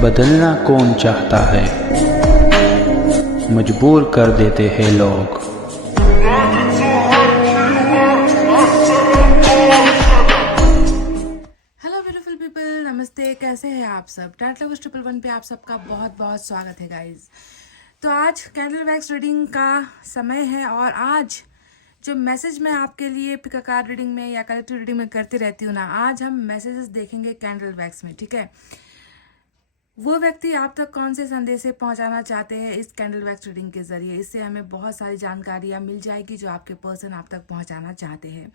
बदलना कौन चाहता है, मजबूर कर देते हैं लोग। हेलो ब्यूटीफुल पीपल, नमस्ते। कैसे हैं आप सब? टाइट लवर्स 111 पे आप सबका बहुत बहुत स्वागत है गाइज। तो आज कैंडल वैक्स रीडिंग का समय है और आज जो मैसेज मैं आपके लिए पिक अ कार्ड रीडिंग में या कलेक्टिव रीडिंग में करती रहती हूँ ना, आज हम मैसेजेस देखेंगे कैंडल वैक्स में। ठीक है, वो व्यक्ति आप तक कौन से संदेश पहुंचाना चाहते हैं इस कैंडल वैक्स रीडिंग के जरिए। इससे हमें बहुत सारी जानकारियां मिल जाएगी जो आपके पर्सन आप तक पहुंचाना चाहते हैं।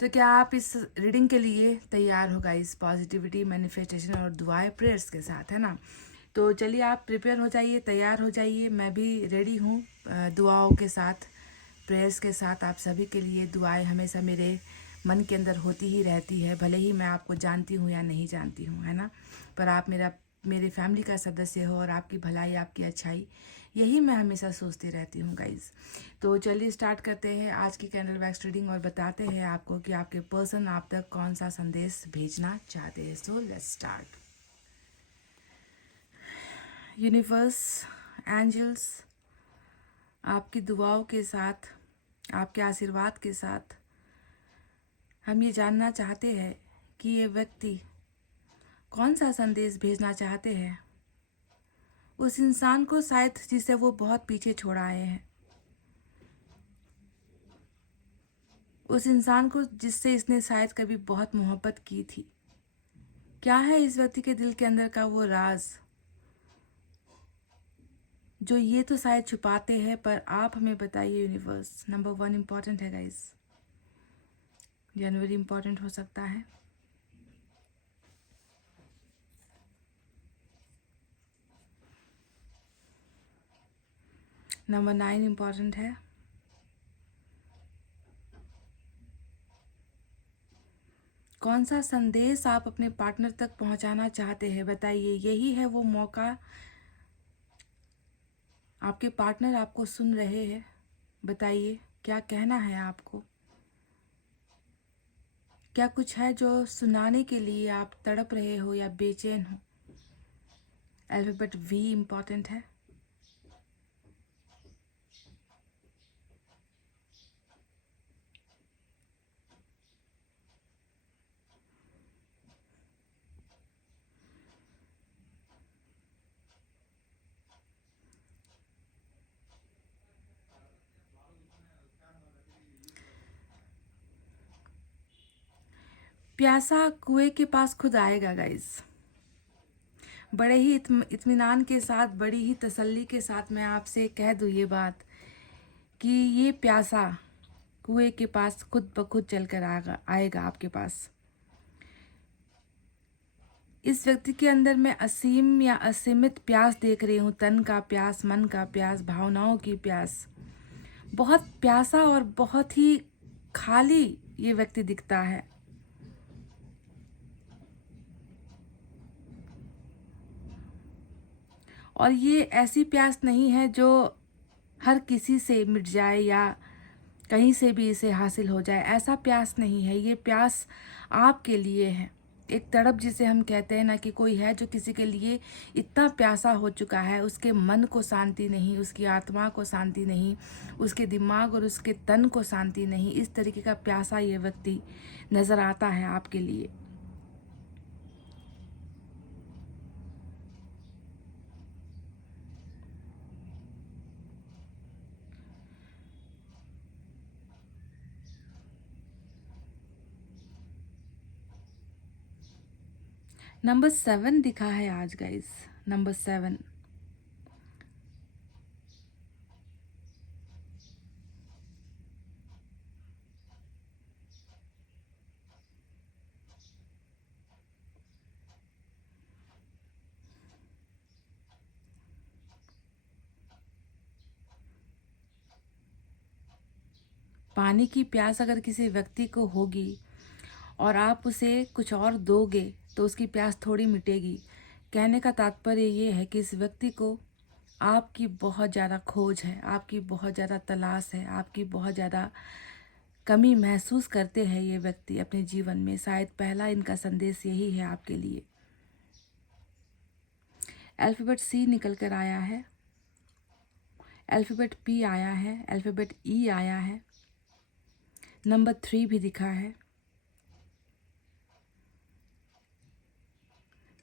तो क्या आप इस रीडिंग के लिए तैयार होगा, इस पॉजिटिविटी, मैनिफेस्टेशन और दुआएं प्रेयर्स के साथ, है ना? तो चलिए आप प्रिपेयर हो जाइए, तैयार हो जाइए। मैं भी रेडी हूँ दुआओं के साथ, प्रेयर्स के साथ। आप सभी के लिए दुआएं हमेशा मेरे मन के अंदर होती ही रहती है, भले ही मैं आपको जानती हूँ या नहीं जानती हूँ, है ना? पर आप मेरे फैमिली का सदस्य हो और आपकी भलाई, आपकी अच्छाई, यही मैं हमेशा सोचती रहती हूँ गाइज। तो चलिए स्टार्ट करते हैं आज की कैंडल वैक्स रीडिंग और बताते हैं आपको कि आपके पर्सन आप तक कौन सा संदेश भेजना चाहते हैं। So let's start. Universe, angels, आपकी दुआओं के साथ, आपके आशीर्वाद के साथ हम ये जानना चाहते हैं कि ये व्यक्ति कौन सा संदेश भेजना चाहते हैं उस इंसान को, शायद जिसे वो बहुत पीछे छोड़ आए हैं, उस इंसान को जिससे इसने शायद कभी बहुत मोहब्बत की थी। क्या है इस व्यक्ति के दिल के अंदर का वो राज जो ये तो शायद छुपाते हैं, पर आप हमें बताइए यूनिवर्स। नंबर 1 इम्पॉर्टेंट है गाइस, जनवरी इम्पॉर्टेंट हो सकता है। नंबर 9 इम्पॉर्टेंट है। कौन सा संदेश आप अपने पार्टनर तक पहुंचाना चाहते हैं, बताइए। यही है वो मौका, आपके पार्टनर आपको सुन रहे हैं। बताइए क्या कहना है आपको। क्या कुछ है जो सुनाने के लिए आप तड़प रहे हो या बेचैन हो। अल्फाबेट वी इम्पॉर्टेंट है। प्यासा कुएं के पास खुद आएगा गाइस। बड़े ही इत्मीनान के साथ, बड़ी ही तसल्ली के साथ मैं आपसे कह दूँ ये बात कि ये प्यासा कुएं के पास खुद ब खुद चल कर आएगा आपके पास। इस व्यक्ति के अंदर मैं असीम या असीमित प्यास देख रही हूँ। तन का प्यास, मन का प्यास, भावनाओं की प्यास। बहुत प्यासा और बहुत ही खाली ये व्यक्ति दिखता है। और ये ऐसी प्यास नहीं है जो हर किसी से मिट जाए या कहीं से भी इसे हासिल हो जाए। ऐसा प्यास नहीं है। ये प्यास आपके लिए है। एक तड़प जिसे हम कहते हैं ना, कि कोई है जो किसी के लिए इतना प्यासा हो चुका है, उसके मन को शांति नहीं, उसकी आत्मा को शांति नहीं, उसके दिमाग और उसके तन को शांति नहीं। इस तरीके का प्यासा ये व्यक्ति नज़र आता है आपके लिए। नंबर 7 दिखा है आज गाइस। नंबर 7। पानी की प्यास अगर किसी व्यक्ति को होगी और आप उसे कुछ और दोगे तो उसकी प्यास थोड़ी मिटेगी। कहने का तात्पर्य ये है कि इस व्यक्ति को आपकी बहुत ज़्यादा खोज है, आपकी बहुत ज़्यादा तलाश है, आपकी बहुत ज़्यादा कमी महसूस करते हैं ये व्यक्ति अपने जीवन में। शायद पहला इनका संदेश यही है आपके लिए। अल्फ़ाबेट सी निकल कर आया है, अल्फ़ाबेट पी आया है, अल्फ़ाबेट ई आया है, नंबर 3 भी दिखा है।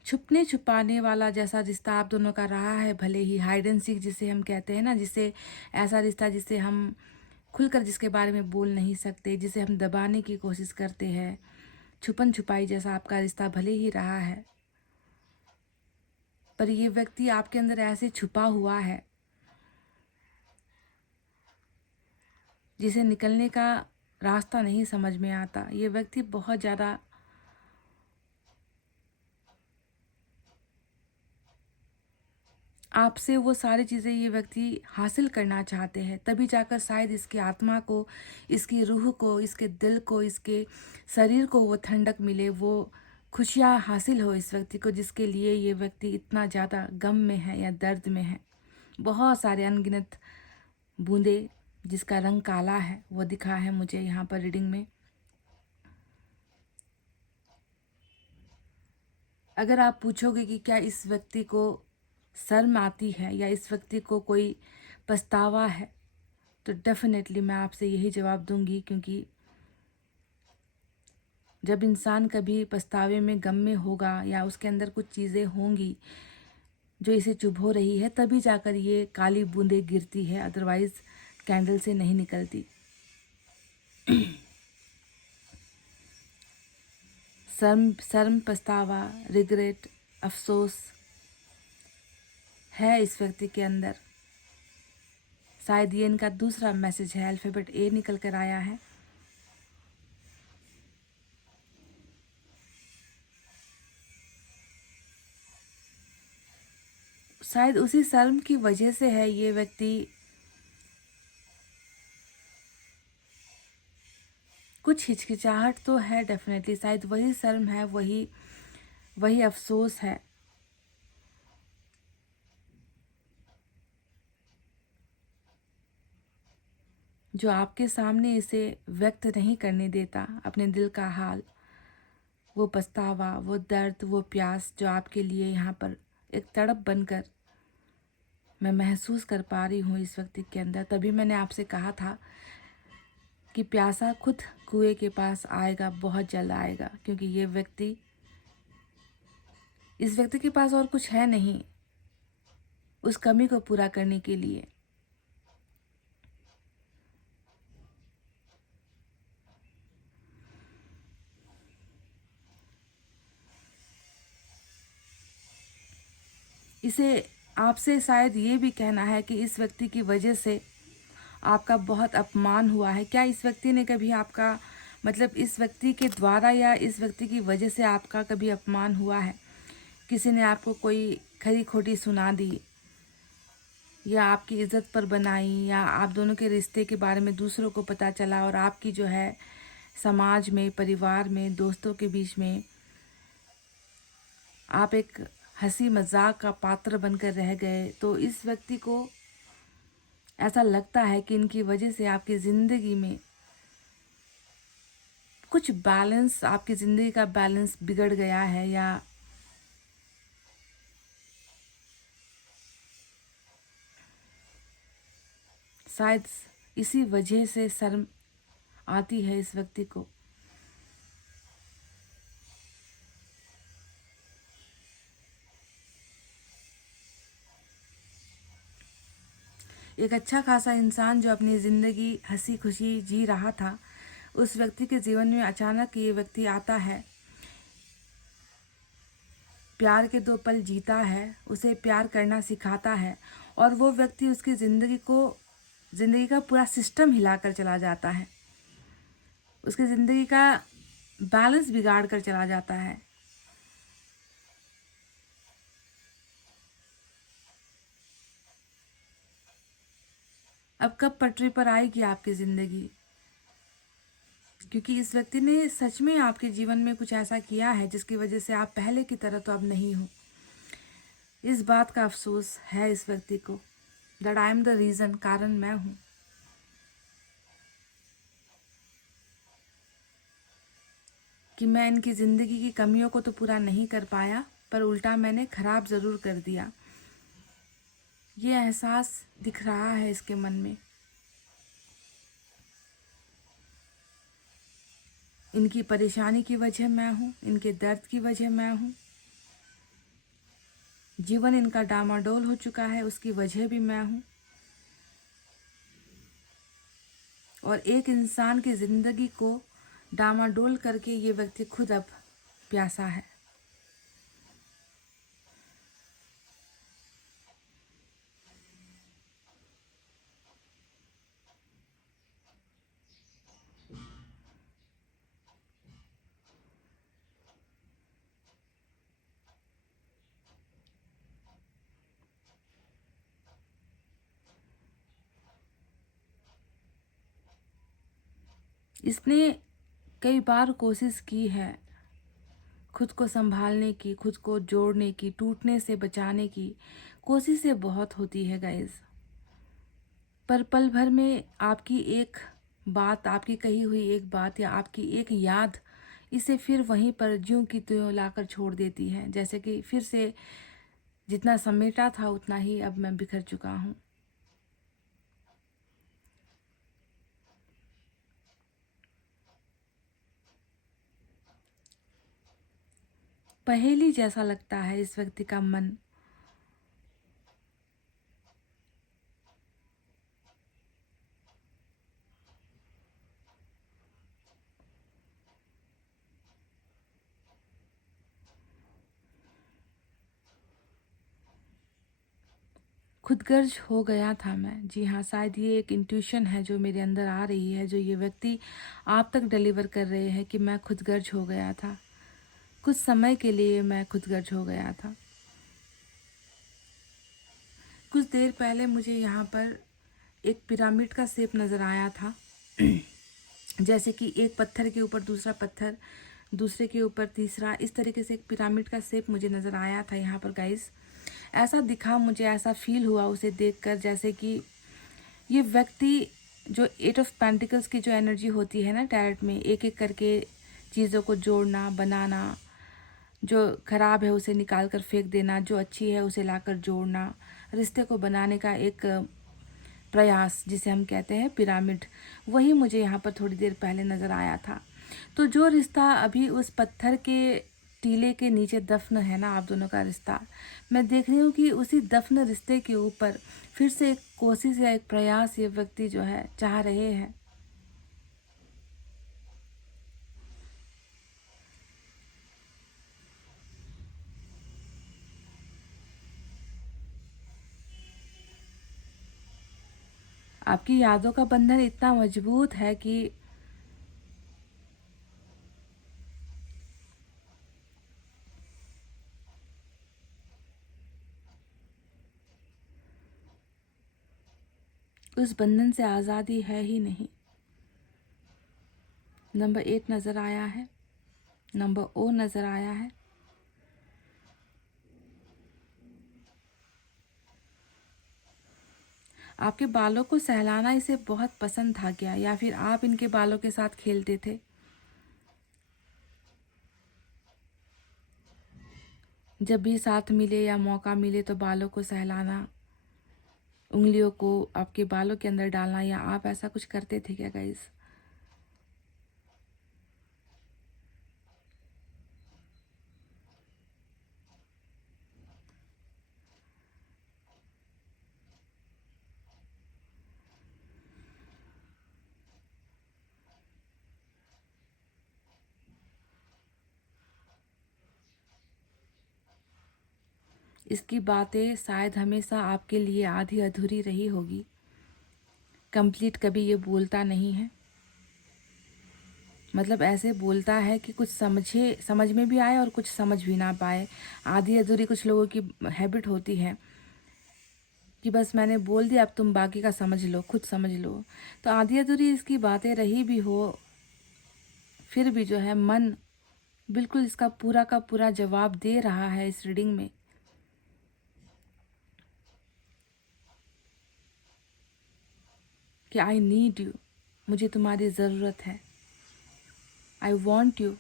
छुपने छुपाने वाला जैसा रिश्ता आप दोनों का रहा है, भले ही हाइड एंड सीक जिसे हम कहते हैं ना, जिसे ऐसा रिश्ता जिसे हम खुलकर जिसके बारे में बोल नहीं सकते, जिसे हम दबाने की कोशिश करते हैं, छुपन छुपाई जैसा आपका रिश्ता भले ही रहा है, पर ये व्यक्ति आपके अंदर ऐसे छुपा हुआ है जिसे निकलने का रास्ता नहीं समझ में आता। ये व्यक्ति बहुत ज़्यादा आपसे वो सारी चीज़ें ये व्यक्ति हासिल करना चाहते हैं, तभी जाकर शायद इसकी आत्मा को, इसकी रूह को, इसके दिल को, इसके शरीर को वो ठंडक मिले, वो खुशियाँ हासिल हो इस व्यक्ति को, जिसके लिए ये व्यक्ति इतना ज़्यादा गम में है या दर्द में है। बहुत सारे अनगिनत बूंदे जिसका रंग काला है वो दिखा है मुझे यहाँ पर रीडिंग में। अगर आप पूछोगे कि क्या इस व्यक्ति को शर्म आती है या इस व्यक्ति को कोई पछतावा है, तो डेफिनेटली मैं आपसे यही जवाब दूंगी, क्योंकि जब इंसान कभी पछतावे में, गम में होगा या उसके अंदर कुछ चीज़ें होंगी जो इसे चुभो रही है, तभी जाकर ये काली बूंदें गिरती है, अदरवाइज कैंडल से नहीं निकलती। शर्म, पछतावा, रिग्रेट, अफसोस है इस व्यक्ति के अंदर। शायद ये इनका दूसरा मैसेज है। अल्फ़ाबेट ए निकल कर आया है। शायद उसी शर्म की वजह से है ये व्यक्ति कुछ हिचकिचाहट तो है डेफिनेटली, शायद वही शर्म है, वही अफसोस है जो आपके सामने इसे व्यक्त नहीं करने देता अपने दिल का हाल, वो पछतावा, वो दर्द, वो प्यास जो आपके लिए यहाँ पर एक तड़प बनकर मैं महसूस कर पा रही हूँ इस व्यक्ति के अंदर। तभी मैंने आपसे कहा था कि प्यासा खुद कुएं के पास आएगा, बहुत जल्द आएगा, क्योंकि इस व्यक्ति के पास और कुछ है नहीं उस कमी को पूरा करने के लिए। इसे आपसे शायद ये भी कहना है कि इस व्यक्ति की वजह से आपका बहुत अपमान हुआ है। क्या इस व्यक्ति ने कभी आपका, मतलब इस व्यक्ति के द्वारा या इस व्यक्ति की वजह से आपका कभी अपमान हुआ है? किसी ने आपको कोई खरी खोटी सुना दी या आपकी इज्जत पर बनाई, या आप दोनों के रिश्ते के बारे में दूसरों को पता चला और आपकी जो है समाज में, परिवार में, दोस्तों के बीच में आप एक हंसी मजाक का पात्र बनकर रह गए, तो इस व्यक्ति को ऐसा लगता है कि इनकी वजह से आपकी ज़िंदगी में कुछ बैलेंस, आपकी ज़िंदगी का बैलेंस बिगड़ गया है, या शायद इसी वजह से शर्म आती है इस व्यक्ति को। एक अच्छा खासा इंसान जो अपनी ज़िंदगी हंसी खुशी जी रहा था, उस व्यक्ति के जीवन में अचानक ये व्यक्ति आता है, प्यार के 2 पल जीता है, उसे प्यार करना सिखाता है, और वो व्यक्ति उसकी ज़िंदगी का पूरा सिस्टम हिलाकर चला जाता है, उसकी ज़िंदगी का बैलेंस बिगाड़ कर चला जाता है। अब कब पटरी पर आएगी आपकी ज़िंदगी? क्योंकि इस व्यक्ति ने सच में आपके जीवन में कुछ ऐसा किया है जिसकी वजह से आप पहले की तरह तो अब नहीं हो। इस बात का अफसोस है इस व्यक्ति को, that I am the reason, कारण मैं हूँ। कि मैं इनकी ज़िंदगी की कमियों को तो पूरा नहीं कर पाया, पर उल्टा मैंने ख़राब ज़रूर कर दिया। ये एहसास दिख रहा है इसके मन में। इनकी परेशानी की वजह मैं हूँ, इनके दर्द की वजह मैं हूँ। जीवन इनका डामाडोल हो चुका है, उसकी वजह भी मैं हूँ। और एक इंसान की ज़िंदगी को डामाडोल करके ये व्यक्ति खुद अब प्यासा है। इसने कई बार कोशिश की है खुद को संभालने की, खुद को जोड़ने की, टूटने से बचाने की कोशिशें बहुत होती है गाइस। पर पल भर में आपकी एक बात, आपकी कही हुई एक बात या आपकी एक याद इसे फिर वहीं पर ज्यों की त्यों लाकर छोड़ देती है। जैसे कि फिर से जितना समेटा था उतना ही अब मैं बिखर चुका हूँ। पहेली जैसा लगता है इस व्यक्ति का मन। खुदगर्ज हो गया था मैं। जी हाँ, शायद ये एक इंट्यूशन है जो मेरे अंदर आ रही है, जो ये व्यक्ति आप तक डिलीवर कर रहे हैं कि मैं खुदगर्ज हो गया था। कुछ समय के लिए मैं खुदगर्ज हो गया था। कुछ देर पहले मुझे यहाँ पर एक पिरामिड का शेप नज़र आया था। जैसे कि एक पत्थर के ऊपर दूसरा पत्थर, दूसरे के ऊपर तीसरा, इस तरीके से एक पिरामिड का शेप मुझे नज़र आया था यहाँ पर गाइस। ऐसा दिखा मुझे, ऐसा फील हुआ उसे देखकर, जैसे कि ये व्यक्ति जो 8 ऑफ पेंटिकल्स की जो एनर्जी होती है ना टैरेट में, एक एक करके चीज़ों को जोड़ना, बनाना, जो खराब है उसे निकाल कर फेंक देना, जो अच्छी है उसे लाकर जोड़ना, रिश्ते को बनाने का एक प्रयास जिसे हम कहते हैं पिरामिड, वही मुझे यहाँ पर थोड़ी देर पहले नज़र आया था। तो जो रिश्ता अभी उस पत्थर के टीले के नीचे दफन है ना, आप दोनों का रिश्ता, मैं देख रही हूँ कि उसी दफन रिश्ते के ऊपर फिर से एक कोशिश या एक प्रयास ये व्यक्ति जो है चाह रहे हैं। आपकी यादों का बंधन इतना मजबूत है कि उस बंधन से आज़ादी है ही नहीं। नंबर 8 नज़र आया है, नंबर ओ नज़र आया है। आपके बालों को सहलाना इसे बहुत पसंद था क्या, या फिर आप इनके बालों के साथ खेलते थे? जब भी साथ मिले या मौका मिले तो बालों को सहलाना, उंगलियों को आपके बालों के अंदर डालना, या आप ऐसा कुछ करते थे क्या गाइस? इसकी बातें शायद हमेशा आपके लिए आधी अधूरी रही होगी। कंप्लीट कभी ये बोलता नहीं है। मतलब ऐसे बोलता है कि कुछ समझ में भी आए और कुछ समझ भी ना पाए। आधी अधूरी कुछ लोगों की हैबिट होती है कि बस मैंने बोल दिया, अब तुम बाकी का समझ लो, खुद समझ लो। तो आधी अधूरी इसकी बातें रही भी हो, फिर भी जो है मन बिल्कुल इसका पूरा का पूरा जवाब दे रहा है इस रीडिंग में कि आई नीड यू, मुझे तुम्हारी ज़रूरत है, आई वॉन्ट यू।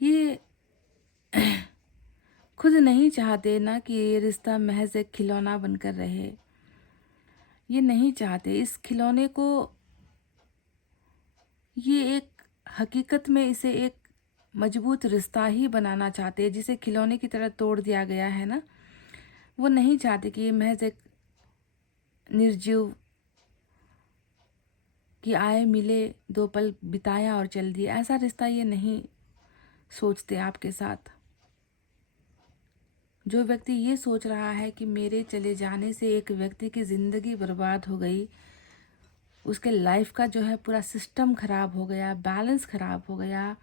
ये खुद नहीं चाहते ना कि ये रिश्ता महज एक खिलौना बनकर रहे। ये नहीं चाहते इस खिलौने को, ये एक हकीकत में इसे एक मजबूत रिश्ता ही बनाना चाहते हैं, जिसे खिलौने की तरह तोड़ दिया गया है ना। वो नहीं चाहते कि ये महज एक निर्जीव कि आए मिले 2 पल बिताया और चल दिए, ऐसा रिश्ता ये नहीं सोचते आपके साथ। जो व्यक्ति ये सोच रहा है कि मेरे चले जाने से एक व्यक्ति की ज़िंदगी बर्बाद हो गई, उसके लाइफ का जो है पूरा सिस्टम खराब हो गया, बैलेंस खराब हो गया,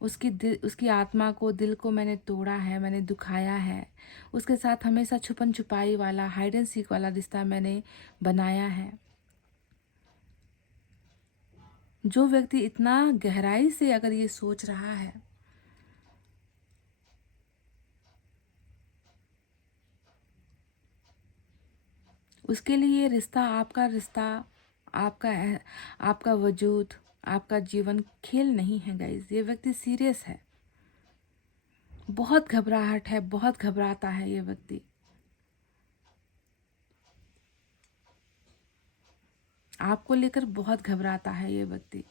उसकी आत्मा को, दिल को मैंने तोड़ा है, मैंने दुखाया है, उसके साथ हमेशा छुपन छुपाई वाला, हाइड एंड सीक वाला रिश्ता मैंने बनाया है। जो व्यक्ति इतना गहराई से अगर ये सोच रहा है, उसके लिए ये रिश्ता, आपका वजूद, आपका जीवन खेल नहीं है गाइज। ये व्यक्ति सीरियस है, बहुत घबराहट है, बहुत घबराता है ये व्यक्ति। आपको लेकर बहुत घबराता है ये व्यक्ति।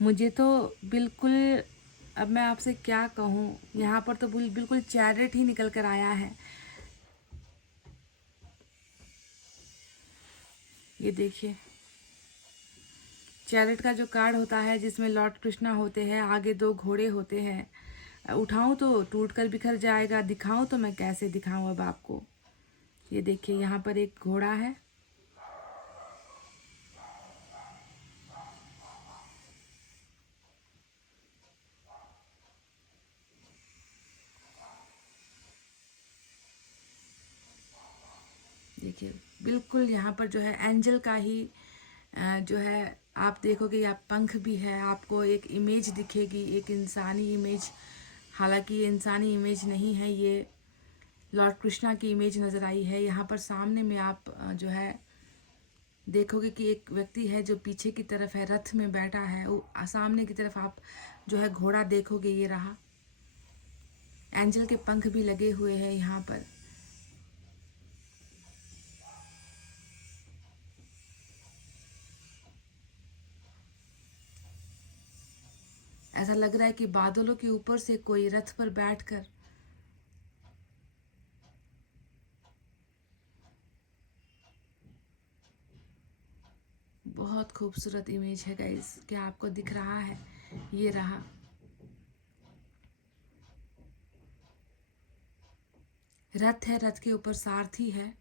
मुझे तो बिल्कुल, अब मैं आपसे क्या कहूँ, यहाँ पर तो बिल्कुल चैरेट ही निकल कर आया है। ये देखिए, चैरेट का जो कार्ड होता है जिसमें लॉर्ड कृष्णा होते हैं, आगे 2 घोड़े होते हैं। उठाऊं तो टूट कर बिखर जाएगा, दिखाऊं तो मैं कैसे दिखाऊं अब आपको। ये देखिए, यहाँ पर एक घोड़ा है, देखिए बिल्कुल यहाँ पर जो है एंजल का ही जो है आप देखोगे, या पंख भी है, आपको एक इमेज दिखेगी, एक इंसानी इमेज। हालांकि ये इंसानी इमेज नहीं है, ये लॉर्ड कृष्णा की इमेज नज़र आई है। यहाँ पर सामने में आप जो है देखोगे कि एक व्यक्ति है जो पीछे की तरफ है, रथ में बैठा है। वो सामने की तरफ आप जो है घोड़ा देखोगे, ये रहा। एंजल के पंख भी लगे हुए हैं यहाँ पर। ऐसा लग रहा है कि बादलों के ऊपर से कोई रथ पर बैठकर बहुत खूबसूरत इमेज है गाइस। क्या आपको दिख रहा है? ये रहा। रथ है, रथ के ऊपर सारथी है।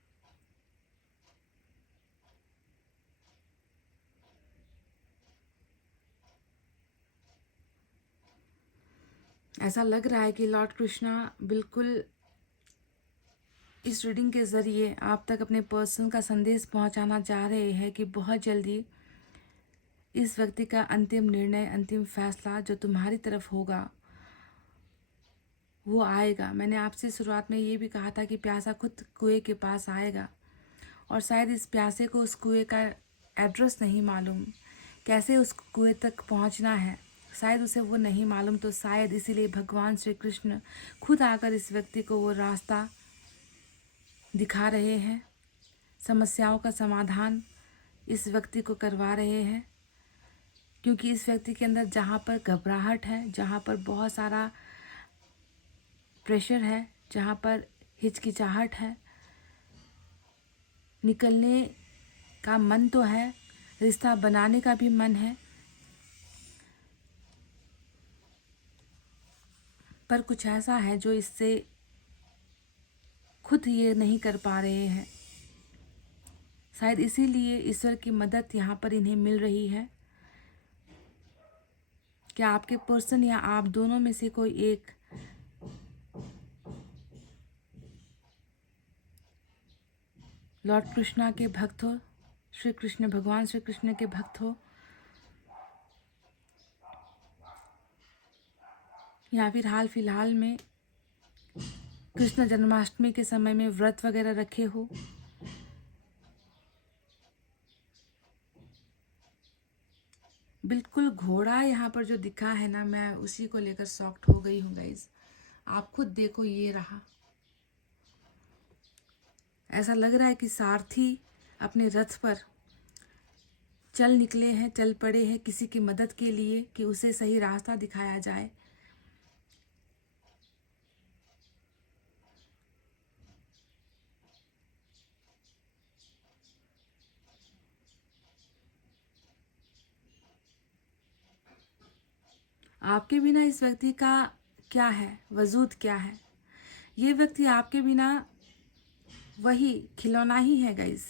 ऐसा लग रहा है कि लॉर्ड कृष्णा बिल्कुल इस रीडिंग के ज़रिए आप तक अपने पर्सन का संदेश पहुंचाना चाह रहे हैं कि बहुत जल्दी इस व्यक्ति का अंतिम निर्णय, अंतिम फैसला जो तुम्हारी तरफ होगा वो आएगा। मैंने आपसे शुरुआत में ये भी कहा था कि प्यासा खुद कुएं के पास आएगा, और शायद इस प्यासे को उस कुएं का एड्रेस नहीं मालूम, कैसे उस कुएं तक पहुंचना है, शायद उसे वो नहीं मालूम। तो शायद इसीलिए भगवान श्री कृष्ण खुद आकर इस व्यक्ति को वो रास्ता दिखा रहे हैं, समस्याओं का समाधान इस व्यक्ति को करवा रहे हैं। क्योंकि इस व्यक्ति के अंदर जहाँ पर घबराहट है, जहाँ पर बहुत सारा प्रेशर है, जहाँ पर हिचकिचाहट है, निकलने का मन तो है, रिश्ता बनाने का भी मन है, पर कुछ ऐसा है जो इससे खुद ये नहीं कर पा रहे हैं। शायद इसीलिए ईश्वर की मदद यहाँ पर इन्हें मिल रही है। क्या आपके पर्सन या आप दोनों में से कोई एक लॉर्ड कृष्णा के भक्त हो, श्री कृष्ण, भगवान श्री कृष्ण के भक्त हो, या फिर हाल फिलहाल में कृष्ण जन्माष्टमी के समय में व्रत वगैरह रखे हो, बिल्कुल घोड़ा यहाँ पर जो दिखा है ना, मैं उसी को लेकर शॉक्ड हो गई हूँ गाइज। आप खुद देखो, ये रहा। ऐसा लग रहा है कि सारथी अपने रथ पर चल निकले हैं, चल पड़े हैं किसी की मदद के लिए कि उसे सही रास्ता दिखाया जाए। आपके बिना इस व्यक्ति का क्या है, वजूद क्या है? ये व्यक्ति आपके बिना वही खिलौना ही है गाइज।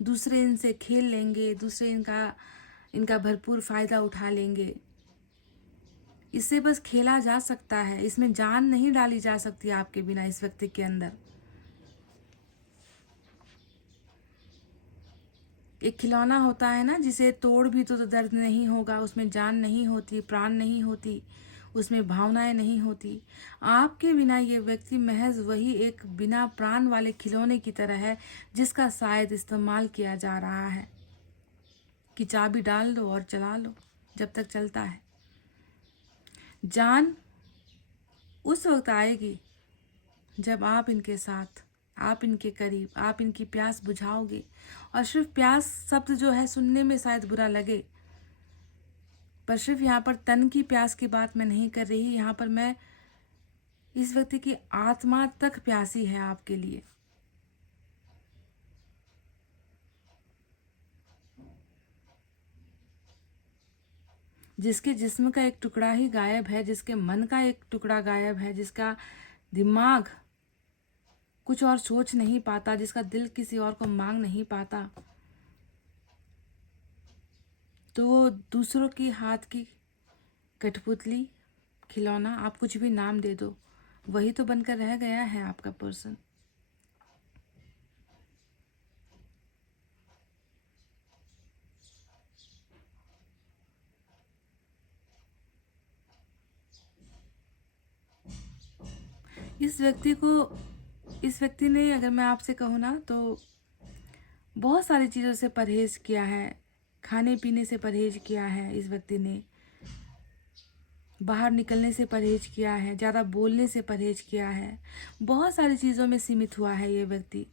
दूसरे इनसे खेल लेंगे, दूसरे इनका भरपूर फायदा उठा लेंगे। इससे बस खेला जा सकता है, इसमें जान नहीं डाली जा सकती आपके बिना इस व्यक्ति के अंदर। एक खिलौना होता है ना, जिसे तोड़ भी तो दर्द नहीं होगा, उसमें जान नहीं होती, प्राण नहीं होती, उसमें भावनाएं नहीं होती। आपके बिना ये व्यक्ति महज वही एक बिना प्राण वाले खिलौने की तरह है, जिसका शायद इस्तेमाल किया जा रहा है कि चाबी डाल दो और चला लो जब तक चलता है। जान उस वक्त आएगी जब आप इनके साथ, आप इनके करीब, आप इनकी प्यास बुझाओगे। और सिर्फ प्यास शब्द जो है सुनने में शायद बुरा लगे, पर सिर्फ यहाँ पर तन की प्यास की बात मैं नहीं कर रही। यहाँ पर मैं इस व्यक्ति की आत्मा तक प्यासी है आपके लिए। जिसके जिस्म का एक टुकड़ा ही गायब है, जिसके मन का एक टुकड़ा गायब है, जिसका दिमाग कुछ और सोच नहीं पाता, जिसका दिल किसी और को मांग नहीं पाता, तो वो दूसरों की हाथ की कठपुतली, खिलौना, आप कुछ भी नाम दे दो, वही तो बनकर रह गया है आपका पर्सन। इस व्यक्ति ने, अगर मैं आपसे कहूँ ना, तो बहुत सारी चीज़ों से परहेज किया है। खाने पीने से परहेज किया है इस व्यक्ति ने, बाहर निकलने से परहेज किया है, ज़्यादा बोलने से परहेज किया है, बहुत सारी चीज़ों में सीमित हुआ है ये व्यक्ति।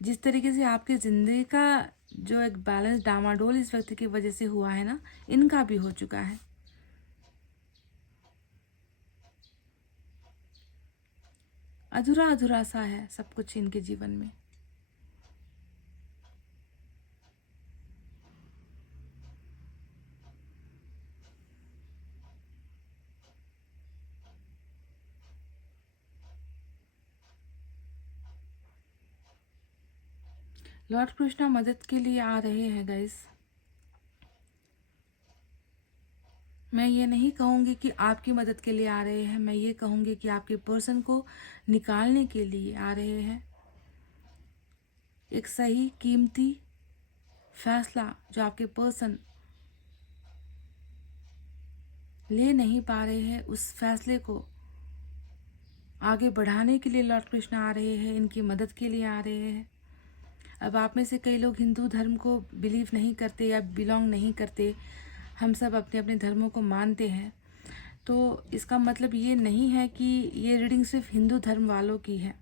जिस तरीके से आपकी ज़िंदगी का जो एक बैलेंस डामाडोल इस व्यक्ति की वजह से हुआ है ना, इनका भी हो चुका है। अधूरा अधूरा सा है सब कुछ इनके जीवन में। लॉर्ड कृष्णा मदद के लिए आ रहे हैं गाइस। मैं ये नहीं कहूँगी कि आपकी मदद के लिए आ रहे हैं, मैं ये कहूँगी कि आपके पर्सन को निकालने के लिए आ रहे हैं। एक सही कीमती फैसला जो आपके पर्सन ले नहीं पा रहे हैं, उस फैसले को आगे बढ़ाने के लिए लॉर्ड कृष्ण आ रहे हैं, इनकी मदद के लिए आ रहे हैं। अब आप में से कई लोग हिंदू धर्म को बिलीव नहीं करते या बिलोंग नहीं करते, हम सब अपने अपने धर्मों को मानते हैं, तो इसका मतलब ये नहीं है कि ये रीडिंग सिर्फ हिंदू धर्म वालों की है।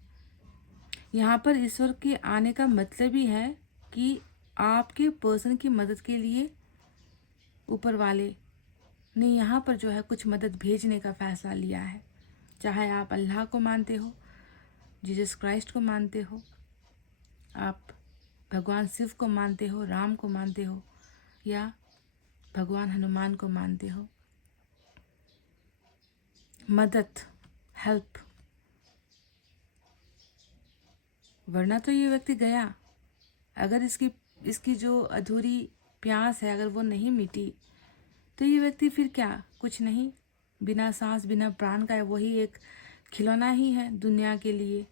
यहाँ पर ईश्वर के आने का मतलब ही है कि आपके पर्सन की मदद के लिए ऊपर वाले ने यहाँ पर जो है कुछ मदद भेजने का फैसला लिया है। चाहे आप अल्लाह को मानते हो, जीसस क्राइस्ट को मानते हो, आप भगवान शिव को मानते हो, राम को मानते हो, या भगवान हनुमान को मानते हो, मदद, हेल्प, वरना तो ये व्यक्ति गया। अगर इसकी जो अधूरी प्यास है, अगर वो नहीं मिटी, तो ये व्यक्ति फिर क्या, कुछ नहीं, बिना सांस बिना प्राण का है, वही एक खिलौना ही है दुनिया के लिए।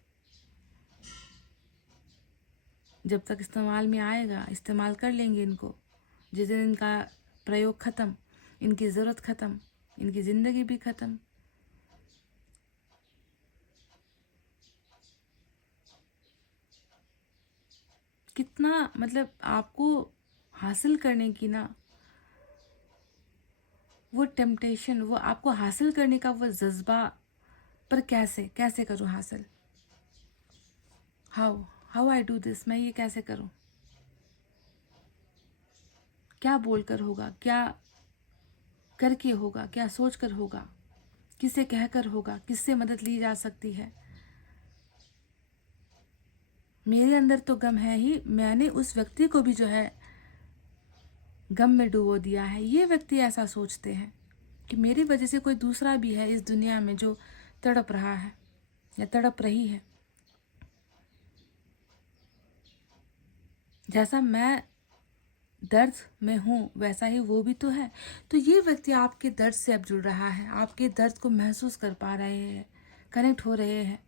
जब तक इस्तेमाल में आएगा इस्तेमाल कर लेंगे इनको। जिस दिन इनका प्रयोग ख़त्म, इनकी ज़रूरत ख़त्म, इनकी ज़िंदगी भी ख़त्म। कितना मतलब आपको हासिल करने की ना वो टेम्पटेशन, वो आपको हासिल करने का वो जज्बा, पर कैसे कैसे करूं हासिल? How how I do this? मैं ये कैसे करूं? क्या बोलकर होगा, क्या करके होगा, क्या सोचकर होगा, किससे कहकर होगा, किससे मदद ली जा सकती है? मेरे अंदर तो गम है ही, मैंने उस व्यक्ति को भी जो है गम में डुबो दिया है। ये व्यक्ति ऐसा सोचते हैं कि मेरी वजह से कोई दूसरा भी है इस दुनिया में जो तड़प रहा है या तड़प रही है। जैसा मैं दर्द में हूँ वैसा ही वो भी तो है। तो ये व्यक्ति आपके दर्द से अब जुड़ रहा है, आपके दर्द को महसूस कर पा रहे हैं, कनेक्ट हो रहे हैं।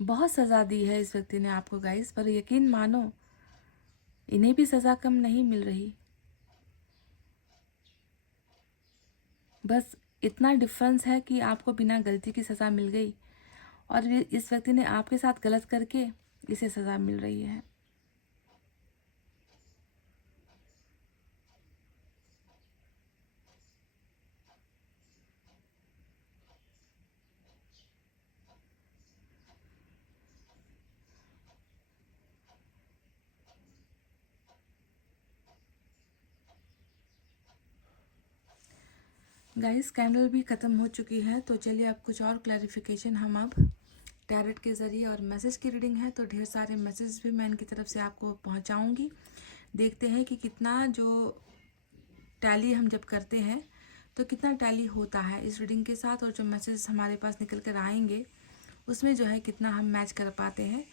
बहुत सज़ा दी है इस व्यक्ति ने आपको गाइस, पर यकीन मानो इन्हें भी सज़ा कम नहीं मिल रही। बस इतना डिफरेंस है कि आपको बिना गलती की सज़ा मिल गई और इस व्यक्ति ने आपके साथ गलत करके इसे सज़ा मिल रही है। गाइस कैंडल भी ख़त्म हो चुकी है, तो चलिए अब कुछ और क्लैरिफिकेशन हम अब टैरेट के ज़रिए, और मैसेज की रीडिंग है तो ढेर सारे मैसेज भी मैं इनकी तरफ से आपको पहुंचाऊंगी। देखते हैं कि कितना जो टैली हम जब करते हैं तो कितना टैली होता है इस रीडिंग के साथ, और जो मैसेज हमारे पास निकल कर आएंगे उसमें जो है कितना हम मैच कर पाते हैं।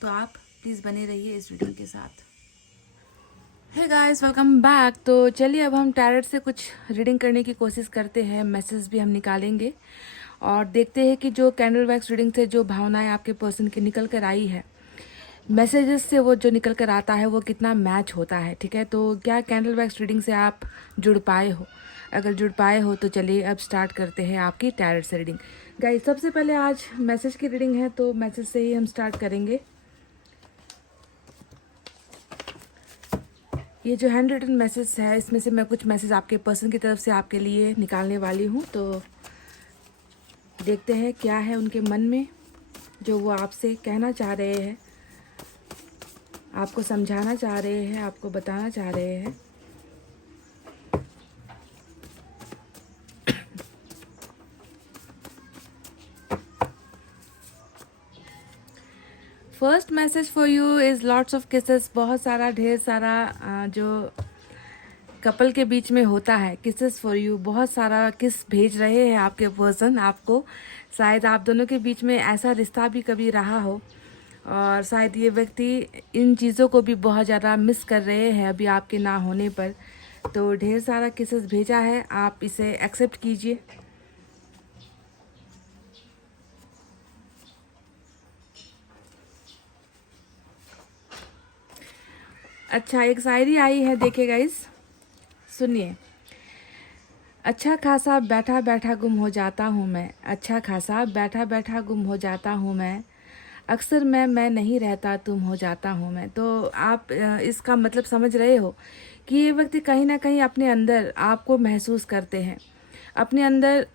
तो आप प्लीज़ बने रहिए इस रीडिंग के साथ। Hey guys, welcome back. तो चलिए अब हम टैरेट से कुछ रीडिंग करने की कोशिश करते हैं, मैसेज भी हम निकालेंगे और देखते हैं कि जो कैंडल वैक्स रीडिंग से जो भावनाएं आपके पर्सन की निकल कर आई है, मैसेजेस से वो जो निकल कर आता है वो कितना मैच होता है। ठीक है, तो क्या कैंडल वैक्स रीडिंग से आप जुड़ पाए हो? अगर जुड़ पाए हो तो चलिए अब स्टार्ट करते हैं आपकी टैरेट से रीडिंग। गाइस सबसे पहले आज मैसेज की रीडिंग है तो मैसेज से ही हम स्टार्ट करेंगे। ये जो हैंड रिटन मैसेज है इसमें से मैं कुछ मैसेज आपके पर्सन की तरफ से आपके लिए निकालने वाली हूँ, तो देखते हैं क्या है उनके मन में जो वो आपसे कहना चाह रहे हैं, आपको समझाना चाह रहे हैं, आपको बताना चाह रहे हैं। First message for you is lots of kisses. बहुत सारा ढेर सारा जो कपल के बीच में होता है, किसेस फॉर यू, बहुत सारा किस भेज रहे हैं आपके पर्सन आपको। शायद आप दोनों के बीच में ऐसा रिश्ता भी कभी रहा हो और शायद ये व्यक्ति इन चीज़ों को भी बहुत ज़्यादा मिस कर रहे हैं अभी आपके ना होने पर। तो ढेर सारा किसेस भेजा है, आप इसे एक्सेप्ट कीजिए। अच्छा, एक शायरी आई है, देखिए गाइस सुनिए। अच्छा खासा बैठा बैठा गुम हो जाता हूँ मैं, अच्छा खासा बैठा बैठा गुम हो जाता हूँ मैं, अक्सर मैं नहीं रहता तुम हो जाता हूँ मैं। तो आप इसका मतलब समझ रहे हो कि ये व्यक्ति कहीं ना कहीं अपने अंदर आपको महसूस करते हैं, अपने अंदर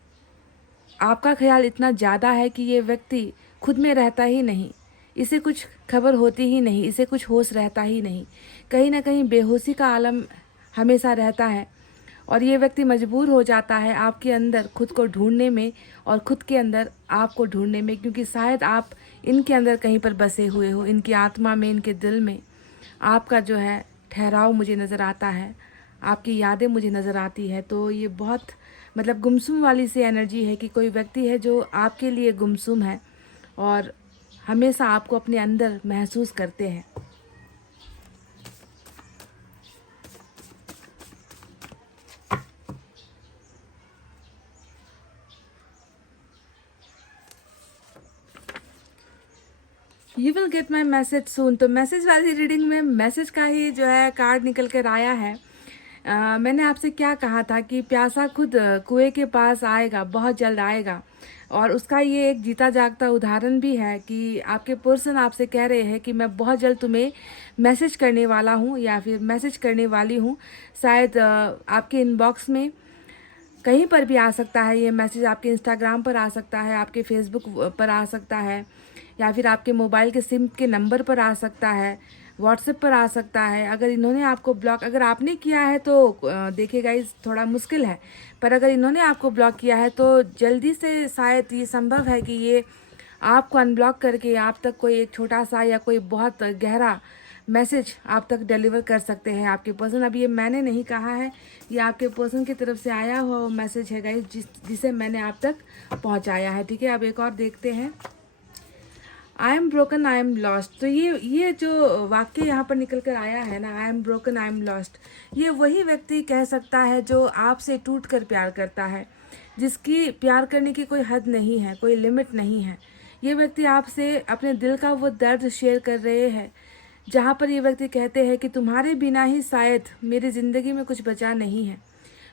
आपका ख्याल इतना ज़्यादा है कि ये व्यक्ति खुद में रहता ही नहीं, इसे कुछ खबर होती ही नहीं, इसे कुछ होश रहता ही नहीं, कहीं ना कहीं बेहोशी का आलम हमेशा रहता है और ये व्यक्ति मजबूर हो जाता है आपके अंदर खुद को ढूंढने में और खुद के अंदर आपको ढूंढने में, क्योंकि शायद आप इनके अंदर कहीं पर बसे हुए हो, इनकी आत्मा में, इनके दिल में आपका जो है ठहराव मुझे नज़र आता है, आपकी यादें मुझे नज़र आती है। तो ये बहुत मतलब गुमसुम वाली सी एनर्जी है कि कोई व्यक्ति है जो आपके लिए गुमसुम है और हमेशा आपको अपने अंदर महसूस करते हैं। You will get my message soon. तो मैसेज वाली रीडिंग में मैसेज का ही जो है कार्ड निकल कर आया है। मैंने आपसे क्या कहा था कि प्यासा खुद कुएं के पास आएगा, बहुत जल्द आएगा। और उसका ये एक जीता जागता उदाहरण भी है कि आपके पर्सन आपसे कह रहे हैं कि मैं बहुत जल्द तुम्हें मैसेज करने वाला हूँ या फिर मैसेज करने वाली हूँ। शायद आपके इनबॉक्स में कहीं पर भी आ सकता है ये मैसेज, आपके इंस्टाग्राम पर आ सकता है, आपके फेसबुक पर आ सकता है, या फिर आपके मोबाइल के सिम के नंबर पर आ सकता है, व्हाट्सएप पर आ सकता है। अगर इन्होंने आपको ब्लॉक अगर आपने किया है तो देखिएगा इस थोड़ा मुश्किल है, पर अगर इन्होंने आपको ब्लॉक किया है तो जल्दी से शायद ये संभव है कि ये आपको अनब्लॉक करके आप तक कोई एक छोटा सा या कोई बहुत गहरा मैसेज आप तक डिलीवर कर सकते हैं आपके पर्सन। अब ये मैंने नहीं कहा है, ये आपके पर्सन की तरफ से आया हुआ मैसेज है गाइस, जिसे मैंने आप तक पहुंचाया है। ठीक है, अब एक और देखते हैं। I am broken, I am lost. तो ये जो वाक्य यहाँ पर निकल कर आया है ना, I am broken, I am lost, ये वही व्यक्ति कह सकता है जो आपसे टूट कर प्यार करता है, जिसकी प्यार करने की कोई हद नहीं है, कोई लिमिट नहीं है। ये व्यक्ति आपसे अपने दिल का वो दर्द शेयर कर रहे हैं जहाँ पर ये व्यक्ति कहते हैं कि तुम्हारे बिना ही शायद मेरी ज़िंदगी में कुछ बचा नहीं है,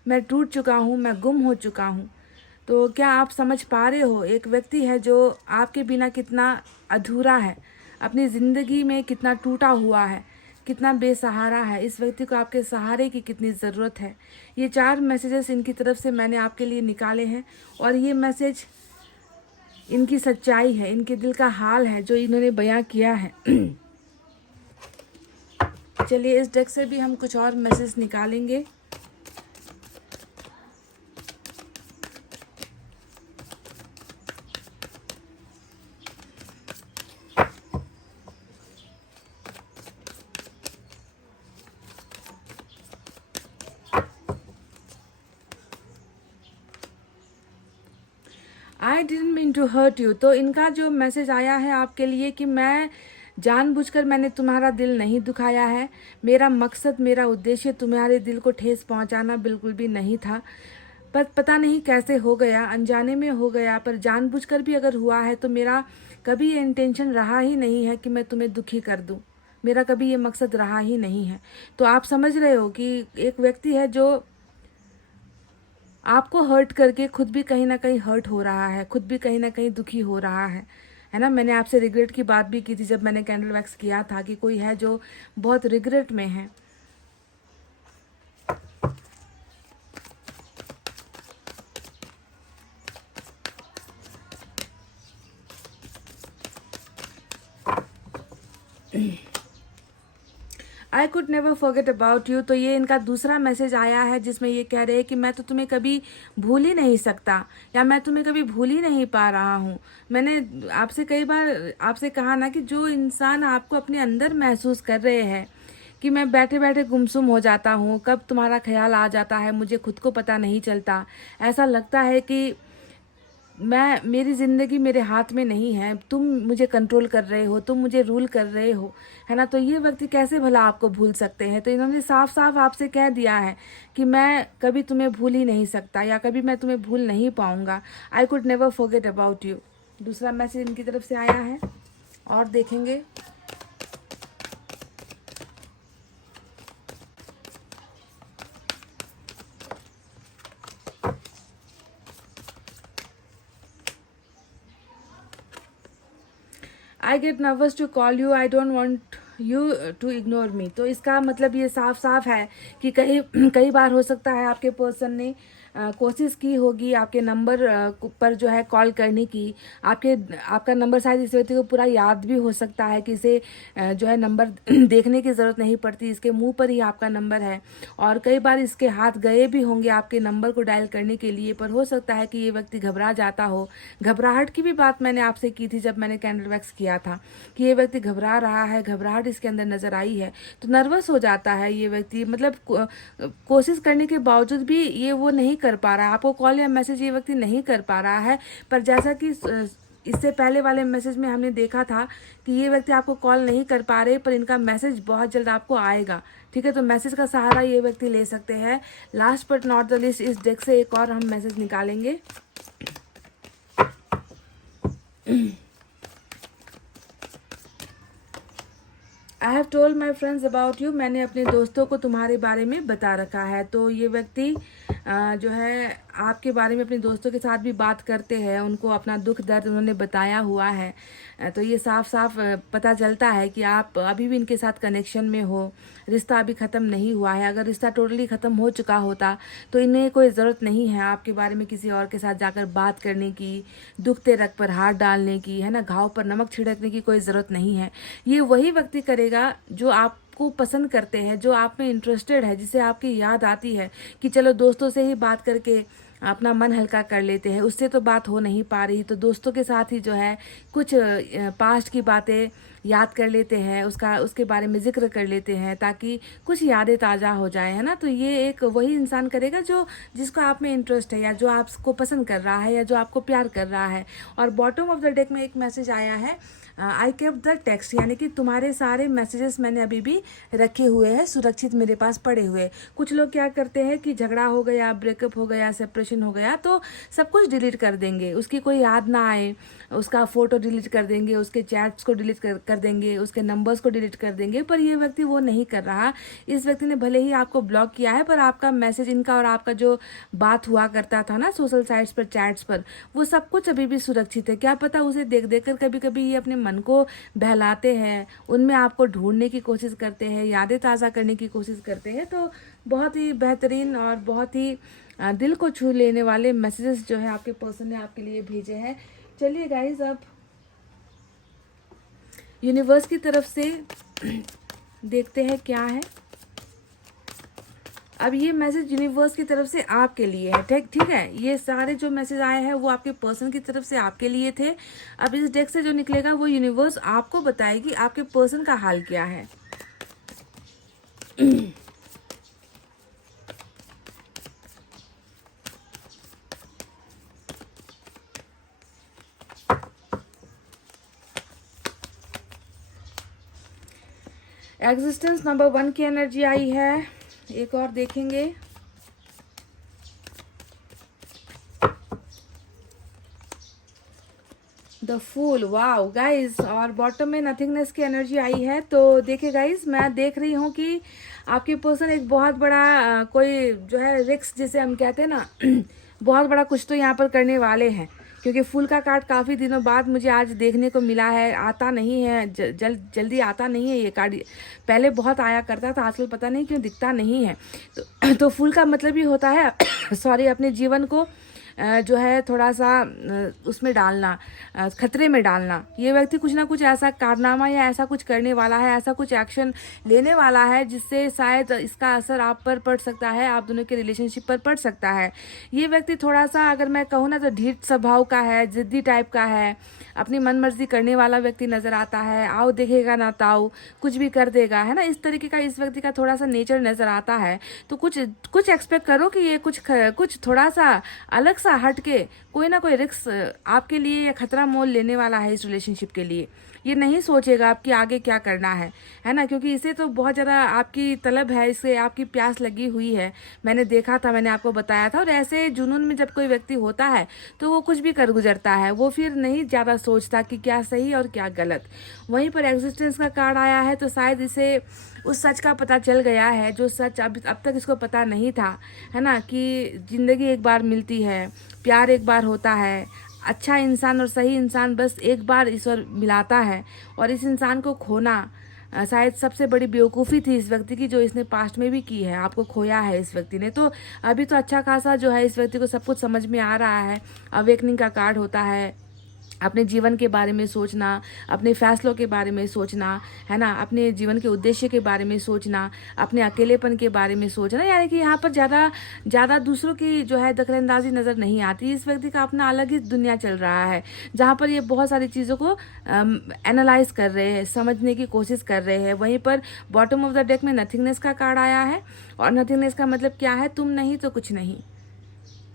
मैं टूट चुका हूँ, मैं गुम हो चुका हूँ। तो क्या आप समझ पा रहे हो, एक व्यक्ति है जो आपके बिना कितना अधूरा है, अपनी ज़िंदगी में कितना टूटा हुआ है, कितना बेसहारा है। इस व्यक्ति को आपके सहारे की कितनी ज़रूरत है। ये 4 मैसेजेस इनकी तरफ से मैंने आपके लिए निकाले हैं और ये मैसेज इनकी सच्चाई है, इनके दिल का हाल है जो इन्होंने बयां किया है। चलिए इस डेक से भी हम कुछ और मैसेज निकालेंगे। I didn't mean to hurt you. तो इनका जो मैसेज आया है आपके लिए कि मैं जानबूझकर मैंने तुम्हारा दिल नहीं दुखाया है, मेरा मकसद, मेरा उद्देश्य तुम्हारे दिल को ठेस पहुंचाना बिल्कुल भी नहीं था, पर पता नहीं कैसे हो गया, अनजाने में हो गया। पर जानबूझकर भी अगर हुआ है तो मेरा कभी ये इंटेंशन रहा ही नहीं है कि मैं तुम्हें दुखी कर दूं, मेरा कभी ये मकसद रहा ही नहीं है। तो आप समझ रहे हो कि एक व्यक्ति है जो आपको हर्ट करके खुद भी कहीं ना कहीं हर्ट हो रहा है, खुद भी कहीं ना कहीं दुखी हो रहा है ना। मैंने आपसे रिग्रेट की बात भी की थी जब मैंने कैंडल वैक्स किया था कि कोई है जो बहुत रिग्रेट में है। आई could never forget about you. तो ये इनका दूसरा मैसेज आया है जिसमें ये कह रहे हैं कि मैं तो तुम्हें कभी भूल ही नहीं सकता, या मैं तुम्हें कभी भूल ही नहीं पा रहा हूँ। मैंने आपसे कई बार आपसे कहा ना कि जो इंसान आपको अपने अंदर महसूस कर रहे हैं कि मैं बैठे बैठे गुमसुम हो जाता हूँ, कब तुम्हारा ख्याल आ जाता है मुझे खुद को पता नहीं चलता, ऐसा लगता है कि मेरी ज़िंदगी मेरे हाथ में नहीं है, तुम मुझे कंट्रोल कर रहे हो, तुम मुझे रूल कर रहे हो, है ना। तो ये व्यक्ति कैसे भला आपको भूल सकते हैं। तो इन्होंने साफ साफ आपसे कह दिया है कि मैं कभी तुम्हें भूल ही नहीं सकता, या कभी मैं तुम्हें भूल नहीं पाऊंगा। I could never forget about you. दूसरा मैसेज इनकी तरफ से आया है और देखेंगे। I get nervous to call you, I don't want you to ignore me. तो इसका मतलब ये साफ साफ है कि कई बार हो सकता है आपके पर्सन ने कोशिश की होगी आपके नंबर पर जो है कॉल करने की। आपका नंबर शायद इस व्यक्ति को पूरा याद भी हो सकता है कि इसे जो है नंबर देखने की ज़रूरत नहीं पड़ती, इसके मुंह पर ही आपका नंबर है। और कई बार इसके हाथ गए भी होंगे आपके नंबर को डायल करने के लिए, पर हो सकता है कि ये व्यक्ति घबरा जाता हो। घबराहट की भी बात मैंने आपसे की थी जब मैंने कैंडल वैक्स किया था कि ये व्यक्ति घबरा रहा है, घबराहट इसके अंदर नज़र आई है। तो नर्वस हो जाता है ये व्यक्ति, मतलब कोशिश करने के बावजूद भी ये वो नहीं कर कर पा रहा है, आपको कॉल या मैसेज ये व्यक्ति नहीं कर पा रहा है। पर जैसा कि इससे पहले वाले मैसेज में हमने देखा था कि ये व्यक्ति आपको कॉल नहीं कर पा रहे, पर इनका मैसेज बहुत जल्द आपको आएगा। ठीक है, तो मैसेज का सहारा ये व्यक्ति ले सकते हैं। Last but not the list, इस डेक से एक और हम मैसेज निकालेंगे। I have told my friends about you, मैंने अपने दोस्तों को तुम्हारे बारे में बता रखा है। तो ये व्यक्ति जो है आपके बारे में अपने दोस्तों के साथ भी बात करते हैं, उनको अपना दुख दर्द उन्होंने बताया हुआ है। तो ये साफ साफ पता चलता है कि आप अभी भी इनके साथ कनेक्शन में हो, रिश्ता अभी ख़त्म नहीं हुआ है। अगर रिश्ता टोटली ख़त्म हो चुका होता तो इन्हें कोई ज़रूरत नहीं है आपके बारे में किसी और के साथ जाकर बात करने की, दुखते रग पर हाथ डालने की, है ना, घाव पर नमक छिड़कने की कोई ज़रूरत नहीं है। ये वही व्यक्ति करेगा जो आपको पसंद करते हैं, जो आप में इंटरेस्टेड है, जिसे आपकी याद आती है कि चलो दोस्तों से ही बात करके अपना मन हल्का कर लेते हैं। उससे तो बात हो नहीं पा रही, तो दोस्तों के साथ ही जो है कुछ पास्ट की बातें याद कर लेते हैं, उसके बारे में जिक्र कर लेते हैं ताकि कुछ यादें ताज़ा हो जाए, है ना। तो ये एक वही इंसान करेगा जो जिसको आप में इंटरेस्ट है, या जो आपको पसंद कर रहा है, या जो आपको प्यार कर रहा है। और बॉटम ऑफ द डेक में एक मैसेज आया है, आई केप्ट द टेक्स्ट, यानी कि तुम्हारे सारे मैसेजेस मैंने अभी भी रखे हुए हैं, सुरक्षित मेरे पास पड़े हुए। कुछ लोग क्या करते हैं कि झगड़ा हो गया, ब्रेकअप हो गया, सेपरेशन हो गया तो सब कुछ डिलीट कर देंगे, उसकी कोई याद ना आए, उसका फ़ोटो डिलीट कर देंगे, उसके चैट्स को डिलीट कर देंगे, उसके नंबर्स को डिलीट कर देंगे। पर ये व्यक्ति वो नहीं कर रहा। इस व्यक्ति ने भले ही आपको ब्लॉक किया है, पर आपका मैसेज, इनका और आपका जो बात हुआ करता था ना सोशल साइट्स पर, चैट्स पर, वो सब कुछ अभी भी सुरक्षित है। क्या पता उसे देख देख कर कभी कभी ये अपने मन को बहलाते हैं, उनमें आपको ढूंढने की कोशिश करते हैं, यादें ताज़ा करने की कोशिश करते हैं। तो बहुत ही बेहतरीन और बहुत ही दिल को छू लेने वाले मैसेजेस जो है आपके पर्सन ने आपके लिए भेजे हैं। चलिए गाइज, अब यूनिवर्स की तरफ से देखते हैं क्या है। अब ये मैसेज यूनिवर्स की तरफ से आपके लिए है। ठीक है, ये सारे जो मैसेज आए हैं वो आपके पर्सन की तरफ से आपके लिए थे। अब इस डेक से जो निकलेगा वो यूनिवर्स आपको बताएगी आपके पर्सन का हाल क्या है। एग्जिस्टेंस नंबर 1 की एनर्जी आई है, एक और देखेंगे। द फूल, वाओ गाइज, और बॉटम में नथिंगनेस की एनर्जी आई है। तो देखिए गाइज, मैं देख रही हूँ कि आपके पर्सन एक बहुत बड़ा कोई जो है रिस्क जिसे हम कहते हैं ना बहुत बड़ा कुछ तो यहाँ पर करने वाले हैं, क्योंकि फूल का कार्ड काफ़ी दिनों बाद मुझे आज देखने को मिला है। आता नहीं है, जल्दी आता नहीं है ये कार्ड। पहले बहुत आया करता था, आजकल पता नहीं क्यों दिखता नहीं है। तो फूल का मतलब ही होता है सॉरी, अपने जीवन को जो है थोड़ा सा उसमें डालना, खतरे में डालना। ये व्यक्ति कुछ ना कुछ ऐसा कारनामा या ऐसा कुछ करने वाला है, ऐसा कुछ एक्शन लेने वाला है जिससे शायद इसका असर आप पर पड़ सकता है, आप दोनों के रिलेशनशिप पर पड़ सकता है। ये व्यक्ति थोड़ा सा, अगर मैं कहूँ ना, तो ढीठ स्वभाव का है, जिद्दी टाइप का है, अपनी मन मर्जी करने वाला व्यक्ति नजर आता है। आओ देखेगा ना ताओ, कुछ भी कर देगा, है ना, इस तरीके का इस व्यक्ति का थोड़ा सा नेचर नजर आता है। तो कुछ एक्सपेक्ट करो कि ये कुछ थोड़ा सा अलग सा हट के कोई ना कोई रिस्क आपके लिए या खतरा मोल लेने वाला है इस रिलेशनशिप के लिए। ये नहीं सोचेगा आपकी आगे क्या करना है ना, क्योंकि इसे तो बहुत ज़्यादा आपकी तलब है, इससे आपकी प्यास लगी हुई है। मैंने देखा था, मैंने आपको बताया था। और ऐसे जुनून में जब कोई व्यक्ति होता है तो वो कुछ भी कर गुजरता है, वो फिर नहीं ज़्यादा सोचता कि क्या सही और क्या गलत। वहीं पर एग्जिस्टेंस का कार्ड आया है, तो शायद इसे उस सच का पता चल गया है जो सच अब तक इसको पता नहीं था, है ना, कि ज़िंदगी एक बार मिलती है, प्यार एक बार होता है, अच्छा इंसान और सही इंसान बस एक बार ईश्वर मिलाता है। और इस इंसान को खोना शायद सबसे बड़ी बेवकूफ़ी थी इस व्यक्ति की, जो इसने पास्ट में भी की है। आपको खोया है इस व्यक्ति ने। तो अभी तो अच्छा खासा जो है इस व्यक्ति को सब कुछ समझ में आ रहा है। अवेकनिंग का कार्ड होता है, अपने जीवन के बारे में सोचना, अपने फैसलों के बारे में सोचना, है ना, अपने जीवन के उद्देश्य के बारे में सोचना, अपने अकेलेपन के बारे में सोचना। यानी कि यहाँ पर ज़्यादा दूसरों की जो है दखलंदाजी नज़र नहीं आती। इस व्यक्ति का अपना अलग ही दुनिया चल रहा है, जहाँ पर ये बहुत सारी चीज़ों को एनालाइज कर रहे हैं, समझने की कोशिश कर रहे हैं। वहीं पर बॉटम ऑफ द डेक में नथिंगनेस का कार्ड आया है, और नथिंगनेस का मतलब क्या है, तुम नहीं तो कुछ नहीं।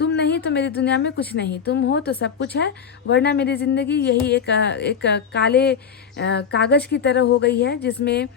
तुम नहीं तो मेरी दुनिया में कुछ नहीं, तुम हो तो सब कुछ है, वरना मेरी ज़िंदगी यही एक काले कागज़ की तरह हो गई है, जिसमें